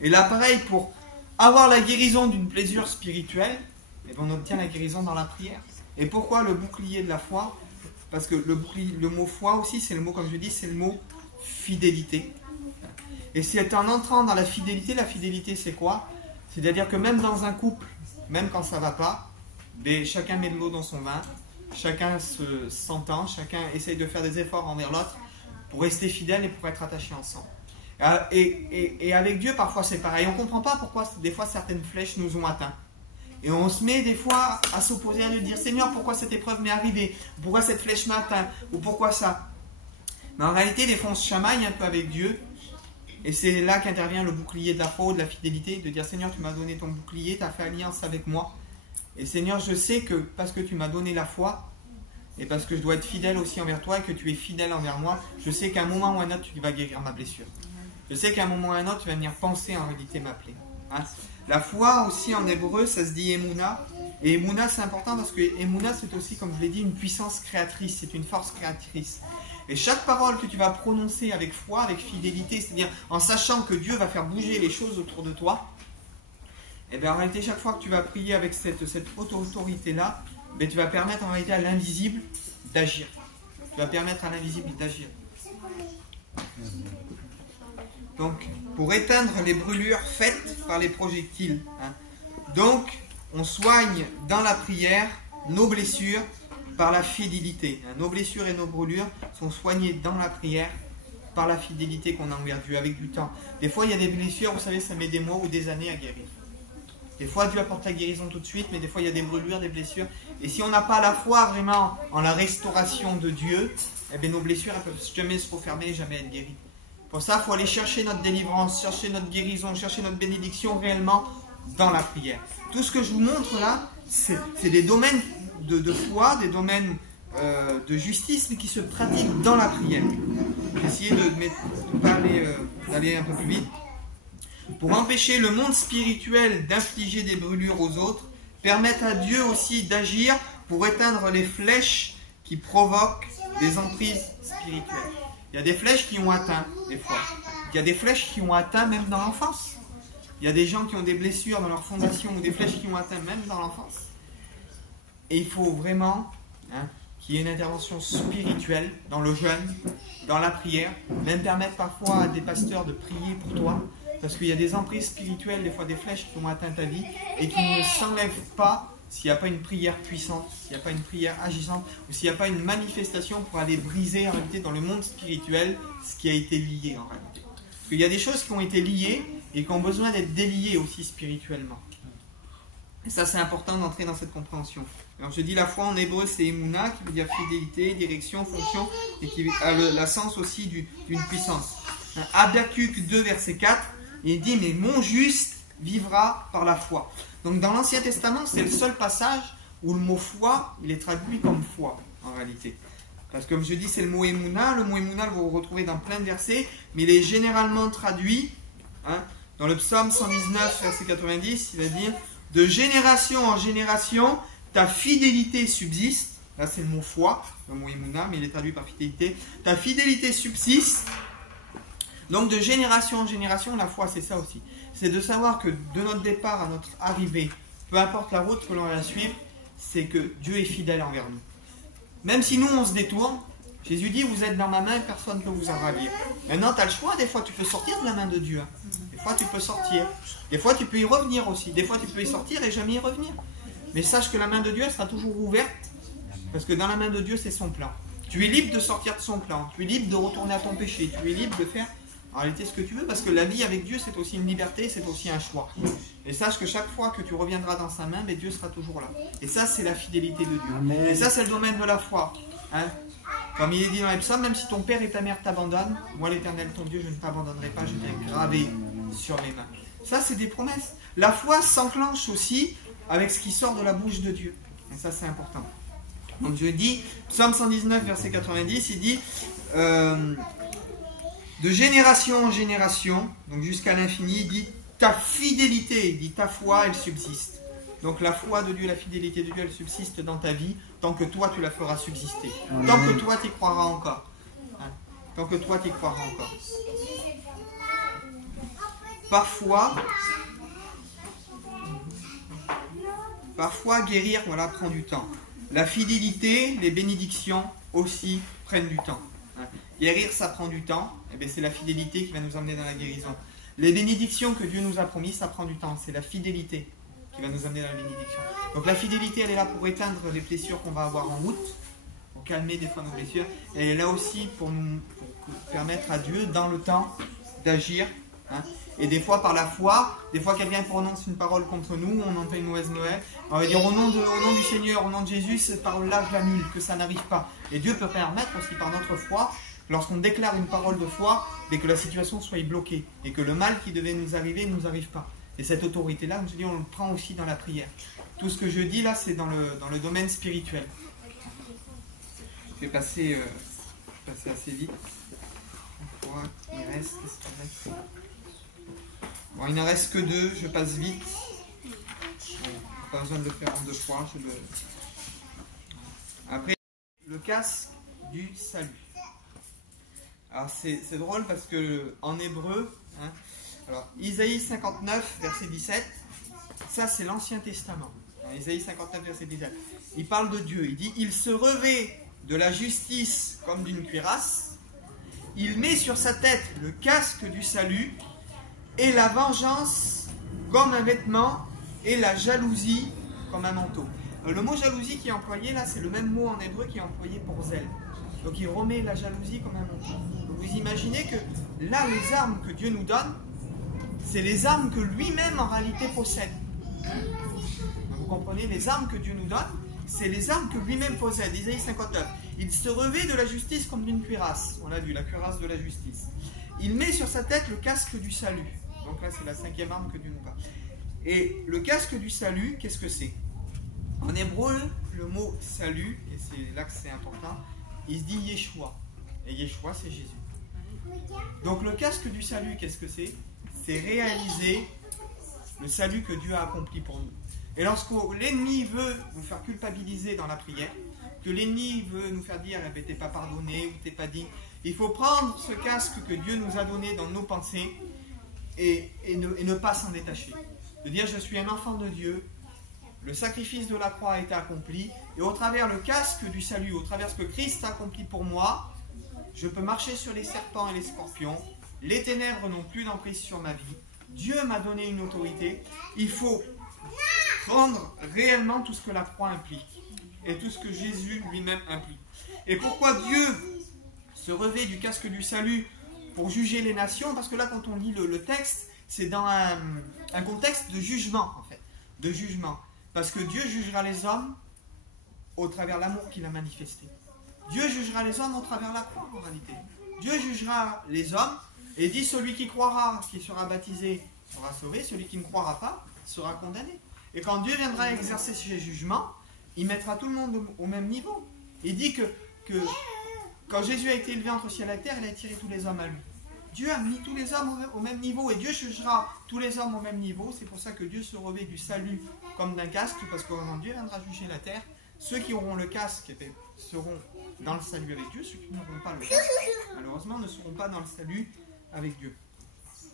Et là, pareil, pour avoir la guérison d'une blessure spirituelle, on obtient la guérison dans la prière. Et pourquoi le bouclier de la foi? Parce que le mot foi aussi, c'est le mot, comme je dis, c'est le mot fidélité. Et c'est en entrant dans la fidélité c'est quoi? C'est-à-dire que même dans un couple, même quand ça ne va pas, chacun met de l'eau dans son vin, chacun s'entend, chacun essaye de faire des efforts envers l'autre pour rester fidèle et pour être attaché ensemble. Et avec Dieu, parfois c'est pareil. On ne comprend pas pourquoi des fois certaines flèches nous ont atteints. Et on se met des fois à s'opposer à Dieu, dire Seigneur, pourquoi cette épreuve m'est arrivée? Pourquoi cette flèche m'a atteint? Ou pourquoi ça? Mais en réalité, des fois on se chamaille un peu avec Dieu. Et c'est là qu'intervient le bouclier de la foi, de la fidélité, de dire Seigneur, tu m'as donné ton bouclier, tu as fait alliance avec moi. Et Seigneur, je sais que parce que tu m'as donné la foi, et parce que je dois être fidèle aussi envers toi, et que tu es fidèle envers moi, je sais qu'à un moment ou à un autre, tu vas guérir ma blessure. Je sais qu'à un moment ou à un autre, tu vas venir penser en réalité ma plaie. La foi aussi en hébreu, ça se dit Emouna. Et Emouna, c'est important parce que Emouna, c'est aussi, comme je l'ai dit, une puissance créatrice, c'est une force créatrice. Et chaque parole que tu vas prononcer avec foi, avec fidélité, c'est-à-dire en sachant que Dieu va faire bouger les choses autour de toi, et bien en réalité, chaque fois que tu vas prier avec cette autorité-là, tu vas permettre en réalité à l'invisible d'agir. Tu vas permettre à l'invisible d'agir. Donc, pour éteindre les brûlures faites par les projectiles. Donc, on soigne dans la prière nos blessures par la fidélité. Nos blessures et nos brûlures sont soignées dans la prière par la fidélité qu'on a envers Dieu avec du temps. Des fois, il y a des blessures, vous savez, ça met des mois ou des années à guérir. Des fois, Dieu apporte la guérison tout de suite, mais des fois, il y a des brûlures, des blessures. Et si on n'a pas la foi vraiment en la restauration de Dieu, nos blessures ne peuvent jamais se refermer, jamais être guéries. Pour ça, il faut aller chercher notre délivrance, chercher notre guérison, chercher notre bénédiction réellement dans la prière. Tout ce que je vous montre là, c'est des domaines de foi, des domaines de justice, mais qui se pratiquent dans la prière. J'ai essayé d'aller un peu plus vite. Pour empêcher le monde spirituel d'infliger des brûlures aux autres, permettre à Dieu aussi d'agir pour éteindre les flèches qui provoquent des emprises spirituelles. Il y a des flèches qui ont atteint, des fois. Il y a des flèches qui ont atteint même dans l'enfance. Il y a des gens qui ont des blessures dans leur fondation ou des flèches qui ont atteint même dans l'enfance. Et il faut vraiment qu'il y ait une intervention spirituelle dans le jeûne, dans la prière, même permettre parfois à des pasteurs de prier pour toi, parce qu'il y a des emprises spirituelles, des fois des flèches qui ont atteint ta vie et qui ne s'enlèvent pas s'il n'y a pas une prière puissante, s'il n'y a pas une prière agissante, ou s'il n'y a pas une manifestation pour aller briser en réalité dans le monde spirituel ce qui a été lié en réalité. Parce qu'il y a des choses qui ont été liées et qui ont besoin d'être déliées aussi spirituellement. Et ça, c'est important d'entrer dans cette compréhension. Alors, je dis la foi en hébreu, c'est Emouna, qui veut dire fidélité, direction, fonction, et qui a le sens aussi d'une puissance. Habakkuk 2, verset 4, il dit « Mais mon juste vivra par la foi ». Donc, dans l'Ancien Testament, c'est le seul passage où le mot foi, il est traduit comme foi, en réalité. Parce que, comme je dis, c'est le mot Emouna. Le mot Emouna, vous le retrouvez dans plein de versets, mais il est généralement traduit, dans le psaume 119, verset 90, il va dire « De génération en génération, ta fidélité subsiste ». Là, c'est le mot foi, le mot Emouna, mais il est traduit par fidélité. « Ta fidélité subsiste ». Donc, de génération en génération, la foi, c'est ça aussi. C'est de savoir que de notre départ à notre arrivée, peu importe la route que l'on va suivre, c'est que Dieu est fidèle envers nous. Même si nous, on se détourne, Jésus dit, vous êtes dans ma main, personne ne peut vous en ravir. Maintenant, tu as le choix, des fois tu peux sortir de la main de Dieu. Des fois tu peux sortir. Des fois tu peux y revenir aussi. Des fois tu peux y sortir et jamais y revenir. Mais sache que la main de Dieu, elle sera toujours ouverte, parce que dans la main de Dieu, c'est son plan. Tu es libre de sortir de son plan. Tu es libre de retourner à ton péché. Tu es libre de faire en réalité ce que tu veux, parce que la vie avec Dieu, c'est aussi une liberté, c'est aussi un choix. Et sache que chaque fois que tu reviendras dans sa main, mais Dieu sera toujours là. Et ça, c'est la fidélité de Dieu. Amen. Et ça, c'est le domaine de la foi. Hein? Comme il est dit dans les psaumes, même si ton père et ta mère t'abandonnent, moi l'Éternel ton Dieu, je ne t'abandonnerai pas, je t'ai gravé sur mes mains. Ça, c'est des promesses. La foi s'enclenche aussi avec ce qui sort de la bouche de Dieu. Et ça, c'est important. Donc Dieu dit, psaume 119, verset 90, il dit, de génération en génération, donc jusqu'à l'infini, il dit, ta fidélité, il dit, ta foi, elle subsiste. Donc la foi de Dieu, la fidélité de Dieu, elle subsiste dans ta vie, tant que toi, tu la feras subsister. Tant que toi, tu y croiras encore. Hein? Tant que toi, tu y croiras encore. Parfois, guérir, voilà, prend du temps. La fidélité, les bénédictions aussi prennent du temps. Hein? Guérir, ça prend du temps. Eh bien, c'est la fidélité qui va nous emmener dans la guérison. Les bénédictions que Dieu nous a promis, ça prend du temps. C'est la fidélité qui va nous amener dans la bénédiction. Donc la fidélité, elle est là pour éteindre les blessures qu'on va avoir en route, pour calmer des fois nos blessures. Et elle est là aussi pour permettre à Dieu, dans le temps, d'agir. Hein. Et des fois, par la foi, des fois quelqu'un prononce une parole contre nous, on entend une mauvaise nouvelle, on va dire au nom du Seigneur, au nom de Jésus, cette parole-là, je l'annule, que ça n'arrive pas. Et Dieu peut permettre aussi par notre foi, lorsqu'on déclare une parole de foi, et que la situation soit bloquée, et que le mal qui devait nous arriver ne nous arrive pas. Et cette autorité-là, je dis, on le prend aussi dans la prière. Tout ce que je dis là, c'est dans le domaine spirituel. Je vais passer assez vite. Bon, il n'en reste que 2, je passe vite. Bon, pas besoin de le faire en 2 fois. Après, le casque du salut. Alors c'est drôle parce que en hébreu, hein, alors Isaïe 59, verset 17, ça c'est l'Ancien Testament. Isaïe 59, verset 17. Il parle de Dieu, il dit « Il se revêt de la justice comme d'une cuirasse, il met sur sa tête le casque du salut, et la vengeance comme un vêtement, et la jalousie comme un manteau. » Le mot jalousie qui est employé là, c'est le même mot en hébreu qui est employé pour zèle. Donc il remet la jalousie comme un manteau. Donc vous imaginez que là, les armes que Dieu nous donne, c'est les armes que lui-même en réalité possède. Donc, vous comprenez, les armes que Dieu nous donne, c'est les armes que lui-même possède. Isaïe 59. Il se revêt de la justice comme d'une cuirasse. On l'a vu, la cuirasse de la justice. Il met sur sa tête le casque du salut. Donc là, c'est la 5e arme que Dieu nous donne. Et le casque du salut, qu'est-ce que c'est? En hébreu, le mot salut, et c'est là que c'est important, il se dit Yeshua. Et Yeshua, c'est Jésus. Donc le casque du salut, qu'est-ce que c'est? C'est réaliser le salut que Dieu a accompli pour nous. Et lorsque l'ennemi veut nous faire culpabiliser dans la prière, que l'ennemi veut nous faire dire eh, « t'es pas pardonné » ou « t'es pas digne », il faut prendre ce casque que Dieu nous a donné dans nos pensées et ne pas s'en détacher. De dire « je suis un enfant de Dieu », le sacrifice de la croix a été accompli, et au travers le casque du salut, au travers ce que Christ a accompli pour moi, je peux marcher sur les serpents et les scorpions, les ténèbres n'ont plus d'emprise sur ma vie, Dieu m'a donné une autorité, il faut prendre réellement tout ce que la croix implique, et tout ce que Jésus lui-même implique. Et pourquoi Dieu se revêt du casque du salut pour juger les nations? Parce que là, quand on lit le texte, c'est dans un contexte de jugement, en fait, de jugement. Parce que Dieu jugera les hommes au travers de l'amour qu'il a manifesté. Dieu jugera les hommes au travers de la croix, en réalité. Dieu jugera les hommes et dit celui qui croira, qui sera baptisé, sera sauvé. Celui qui ne croira pas sera condamné. Et quand Dieu viendra exercer ses jugements, il mettra tout le monde au même niveau. Il dit que quand Jésus a été élevé entre ciel et terre, il a attiré tous les hommes à lui. Dieu a mis tous les hommes au même niveau et Dieu jugera tous les hommes au même niveau. C'est pour ça que Dieu se revêt du salut comme d'un casque, parce que quand Dieu viendra juger la terre, ceux qui auront le casque seront dans le salut avec Dieu, ceux qui n'auront pas le casque, malheureusement, ne seront pas dans le salut avec Dieu.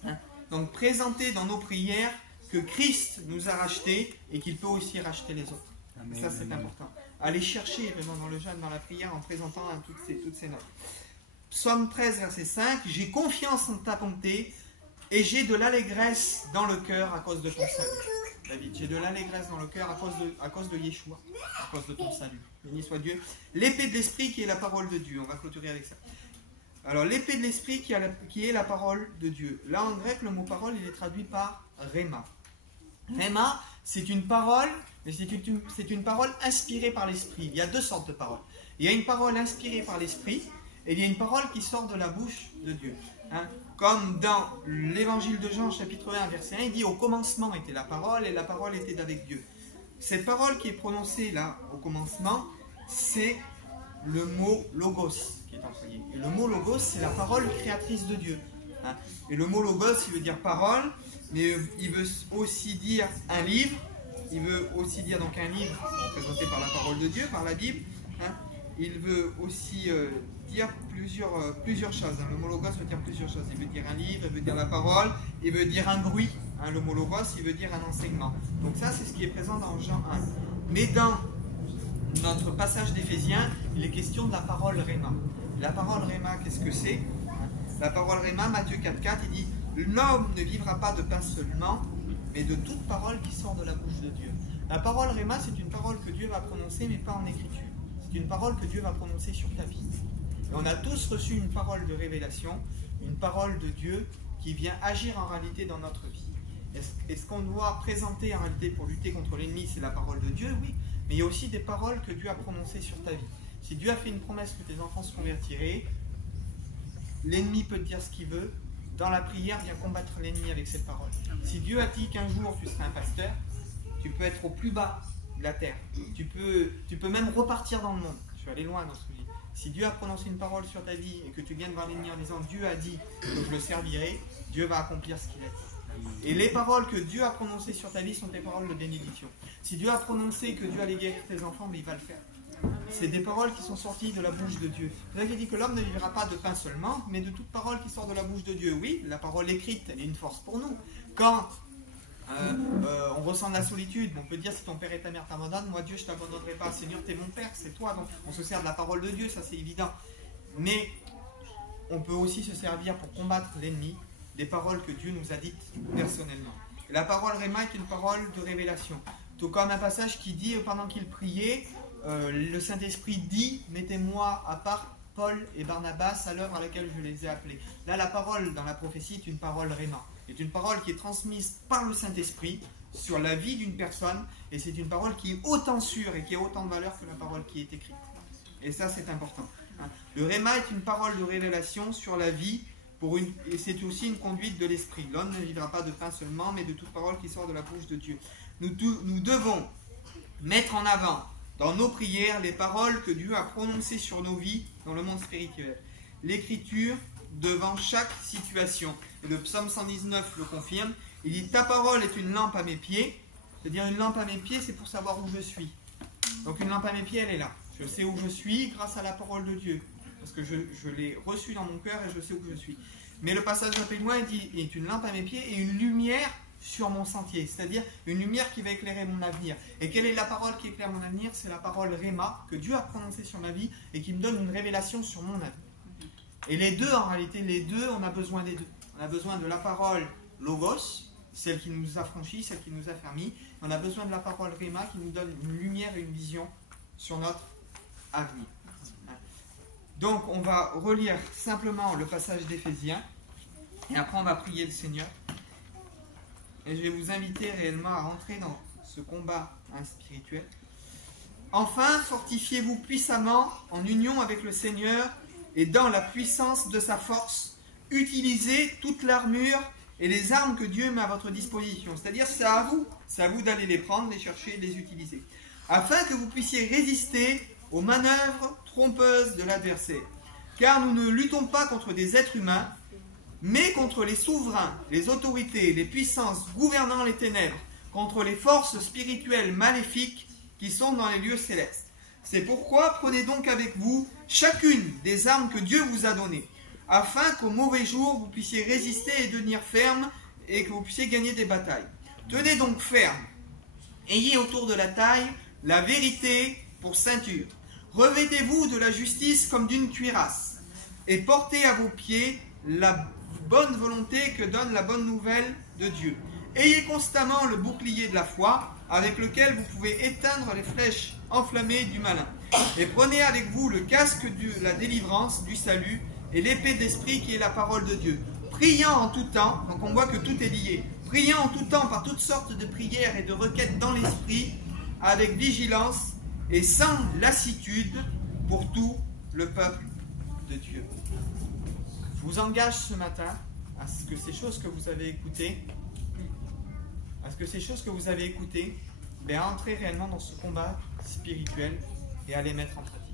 Hein? Donc présenter dans nos prières que Christ nous a rachetés et qu'il peut aussi racheter les autres. Amen, et ça, c'est important. Aller chercher vraiment dans le jeûne, dans la prière, en présentant toutes ces notes. Psaume 13, verset 5, « J'ai confiance en ta bonté et j'ai de l'allégresse dans le cœur à cause de ton salut. » David, j'ai de l'allégresse dans le cœur à cause de Yeshua, à cause de ton salut. Béni soit Dieu. L'épée de l'esprit qui est la parole de Dieu. On va clôturer avec ça. Alors, l'épée de l'esprit qui est la parole de Dieu. Là, en grec, le mot parole, il est traduit par rhéma. Rhéma, c'est une parole, mais c'est une parole inspirée par l'esprit. Il y a deux sortes de paroles. Il y a une parole inspirée par l'esprit, et il y a une parole qui sort de la bouche de Dieu. Hein? Comme dans l'évangile de Jean, chapitre 1, verset 1, il dit « Au commencement était la parole, et la parole était avec Dieu ». Cette parole qui est prononcée là, au commencement, c'est le mot « logos » qui est employé. Et le mot « logos », c'est la parole créatrice de Dieu. Hein? Et le mot « logos », il veut dire « parole », mais il veut aussi dire un livre, il veut aussi dire donc un livre représenté par la parole de Dieu, par la Bible. Hein? Il veut aussi dire plusieurs choses. Hein. Le mot logos veut dire plusieurs choses. Il veut dire un livre, il veut dire la parole, il veut dire un bruit. Hein. Le mot logos, il veut dire un enseignement. Donc ça, c'est ce qui est présent dans Jean 1. Mais dans notre passage d'Éphésiens, il est question de la parole rhéma. La parole rhéma, qu'est-ce que c'est? La parole rhéma, Matthieu 4,4, il dit « L'homme ne vivra pas de pain seulement, mais de toute parole qui sort de la bouche de Dieu. » La parole rhéma, c'est une parole que Dieu va prononcer, mais pas en écriture. C'est une parole que Dieu va prononcer sur ta vie. Et on a tous reçu une parole de révélation, une parole de Dieu qui vient agir en réalité dans notre vie. Est-ce qu'on doit présenter en réalité pour lutter contre l'ennemi, c'est la parole de Dieu? Oui. Mais il y a aussi des paroles que Dieu a prononcées sur ta vie. Si Dieu a fait une promesse que tes enfants se convertiraient, l'ennemi peut te dire ce qu'il veut. Dans la prière, viens combattre l'ennemi avec cette parole. Si Dieu a dit qu'un jour tu seras un pasteur, tu peux être au plus bas de la terre. Tu peux même repartir dans le monde. Je suis allé loin dans ce que je dis. Si Dieu a prononcé une parole sur ta vie et que tu viennes voir l'ennemi en disant Dieu a dit que je le servirai, Dieu va accomplir ce qu'il a dit. Et les paroles que Dieu a prononcées sur ta vie sont des paroles de bénédiction. Si Dieu a prononcé que Dieu allait guérir tes enfants, mais il va le faire. C'est des paroles qui sont sorties de la bouche de Dieu. C'est vrai qu'il dit que l'homme ne vivra pas de pain seulement, mais de toute parole qui sort de la bouche de Dieu. Oui, la parole écrite, elle est une force pour nous. Quand on ressent de la solitude, on peut dire si ton père et ta mère t'abandonnent, moi Dieu je ne t'abandonnerai pas. Seigneur, tu es mon père, c'est toi. Donc on se sert de la parole de Dieu, ça c'est évident. Mais on peut aussi se servir pour combattre l'ennemi des paroles que Dieu nous a dites personnellement. Et la parole rhéma est une parole de révélation. Tout comme un passage qui dit pendant qu'il priait, le Saint-Esprit dit « Mettez-moi à part Paul et Barnabas à l'œuvre à laquelle je les ai appelés. » Là, la parole dans la prophétie est une parole rhéma. C'est une parole qui est transmise par le Saint-Esprit sur la vie d'une personne, et c'est une parole qui est autant sûre et qui a autant de valeur que la parole qui est écrite. Et ça, c'est important. Le rhéma est une parole de révélation sur la vie, et c'est aussi une conduite de l'esprit. L'homme ne vivra pas de pain seulement, mais de toute parole qui sort de la bouche de Dieu. Nous devons mettre en avant dans nos prières les paroles que Dieu a prononcées sur nos vies dans le monde spirituel. L'écriture devant chaque situation. Et le psaume 119 le confirme. Il dit « Ta parole est une lampe à mes pieds ». C'est-à-dire une lampe à mes pieds, c'est pour savoir où je suis. Donc une lampe à mes pieds, elle est là. Je sais où je suis grâce à la parole de Dieu. Parce que je l'ai reçue dans mon cœur et je sais où je suis. Mais le passage un peu loin, il dit « est une lampe à mes pieds et une lumière sur mon sentier ». C'est-à-dire une lumière qui va éclairer mon avenir. Et quelle est la parole qui éclaire mon avenir? C'est la parole Rhéma que Dieu a prononcée sur ma vie et qui me donne une révélation sur mon avenir. Et les deux, en réalité, on a besoin des deux. On a besoin de la parole Logos, celle qui nous affranchit, celle qui nous affermit. On a besoin de la parole Rhéma qui nous donne une lumière et une vision sur notre avenir. Donc, on va relire simplement le passage d'Éphésiens et après on va prier le Seigneur. Et je vais vous inviter réellement à rentrer dans ce combat spirituel. Enfin, fortifiez-vous puissamment en union avec le Seigneur et dans la puissance de sa force, utilisez toute l'armure et les armes que Dieu met à votre disposition. C'est-à-dire, c'est à vous d'aller les prendre, les chercher, les utiliser. Afin que vous puissiez résister aux manœuvres trompeuses de l'adversaire. Car nous ne luttons pas contre des êtres humains, mais contre les souverains, les autorités, les puissances gouvernant les ténèbres, contre les forces spirituelles maléfiques qui sont dans les lieux célestes. C'est pourquoi prenez donc avec vous chacune des armes que Dieu vous a données, afin qu'au mauvais jour vous puissiez résister et tenir ferme, et que vous puissiez gagner des batailles. Tenez donc ferme, ayez autour de la taille la vérité pour ceinture. Revêtez-vous de la justice comme d'une cuirasse, et portez à vos pieds la bonne volonté que donne la bonne nouvelle de Dieu. Ayez constamment le bouclier de la foi, avec lequel vous pouvez éteindre les flèches enflammées du malin. Et prenez avec vous le casque de la délivrance, du salut, et l'épée de l'esprit qui est la parole de Dieu. Priant en tout temps, donc on voit que tout est lié, priant en tout temps par toutes sortes de prières et de requêtes dans l'esprit, avec vigilance et sans lassitude pour tout le peuple de Dieu. Je vous engage ce matin à ce que ces choses que vous avez écoutées, entrez réellement dans ce combat spirituel et à les mettre en pratique.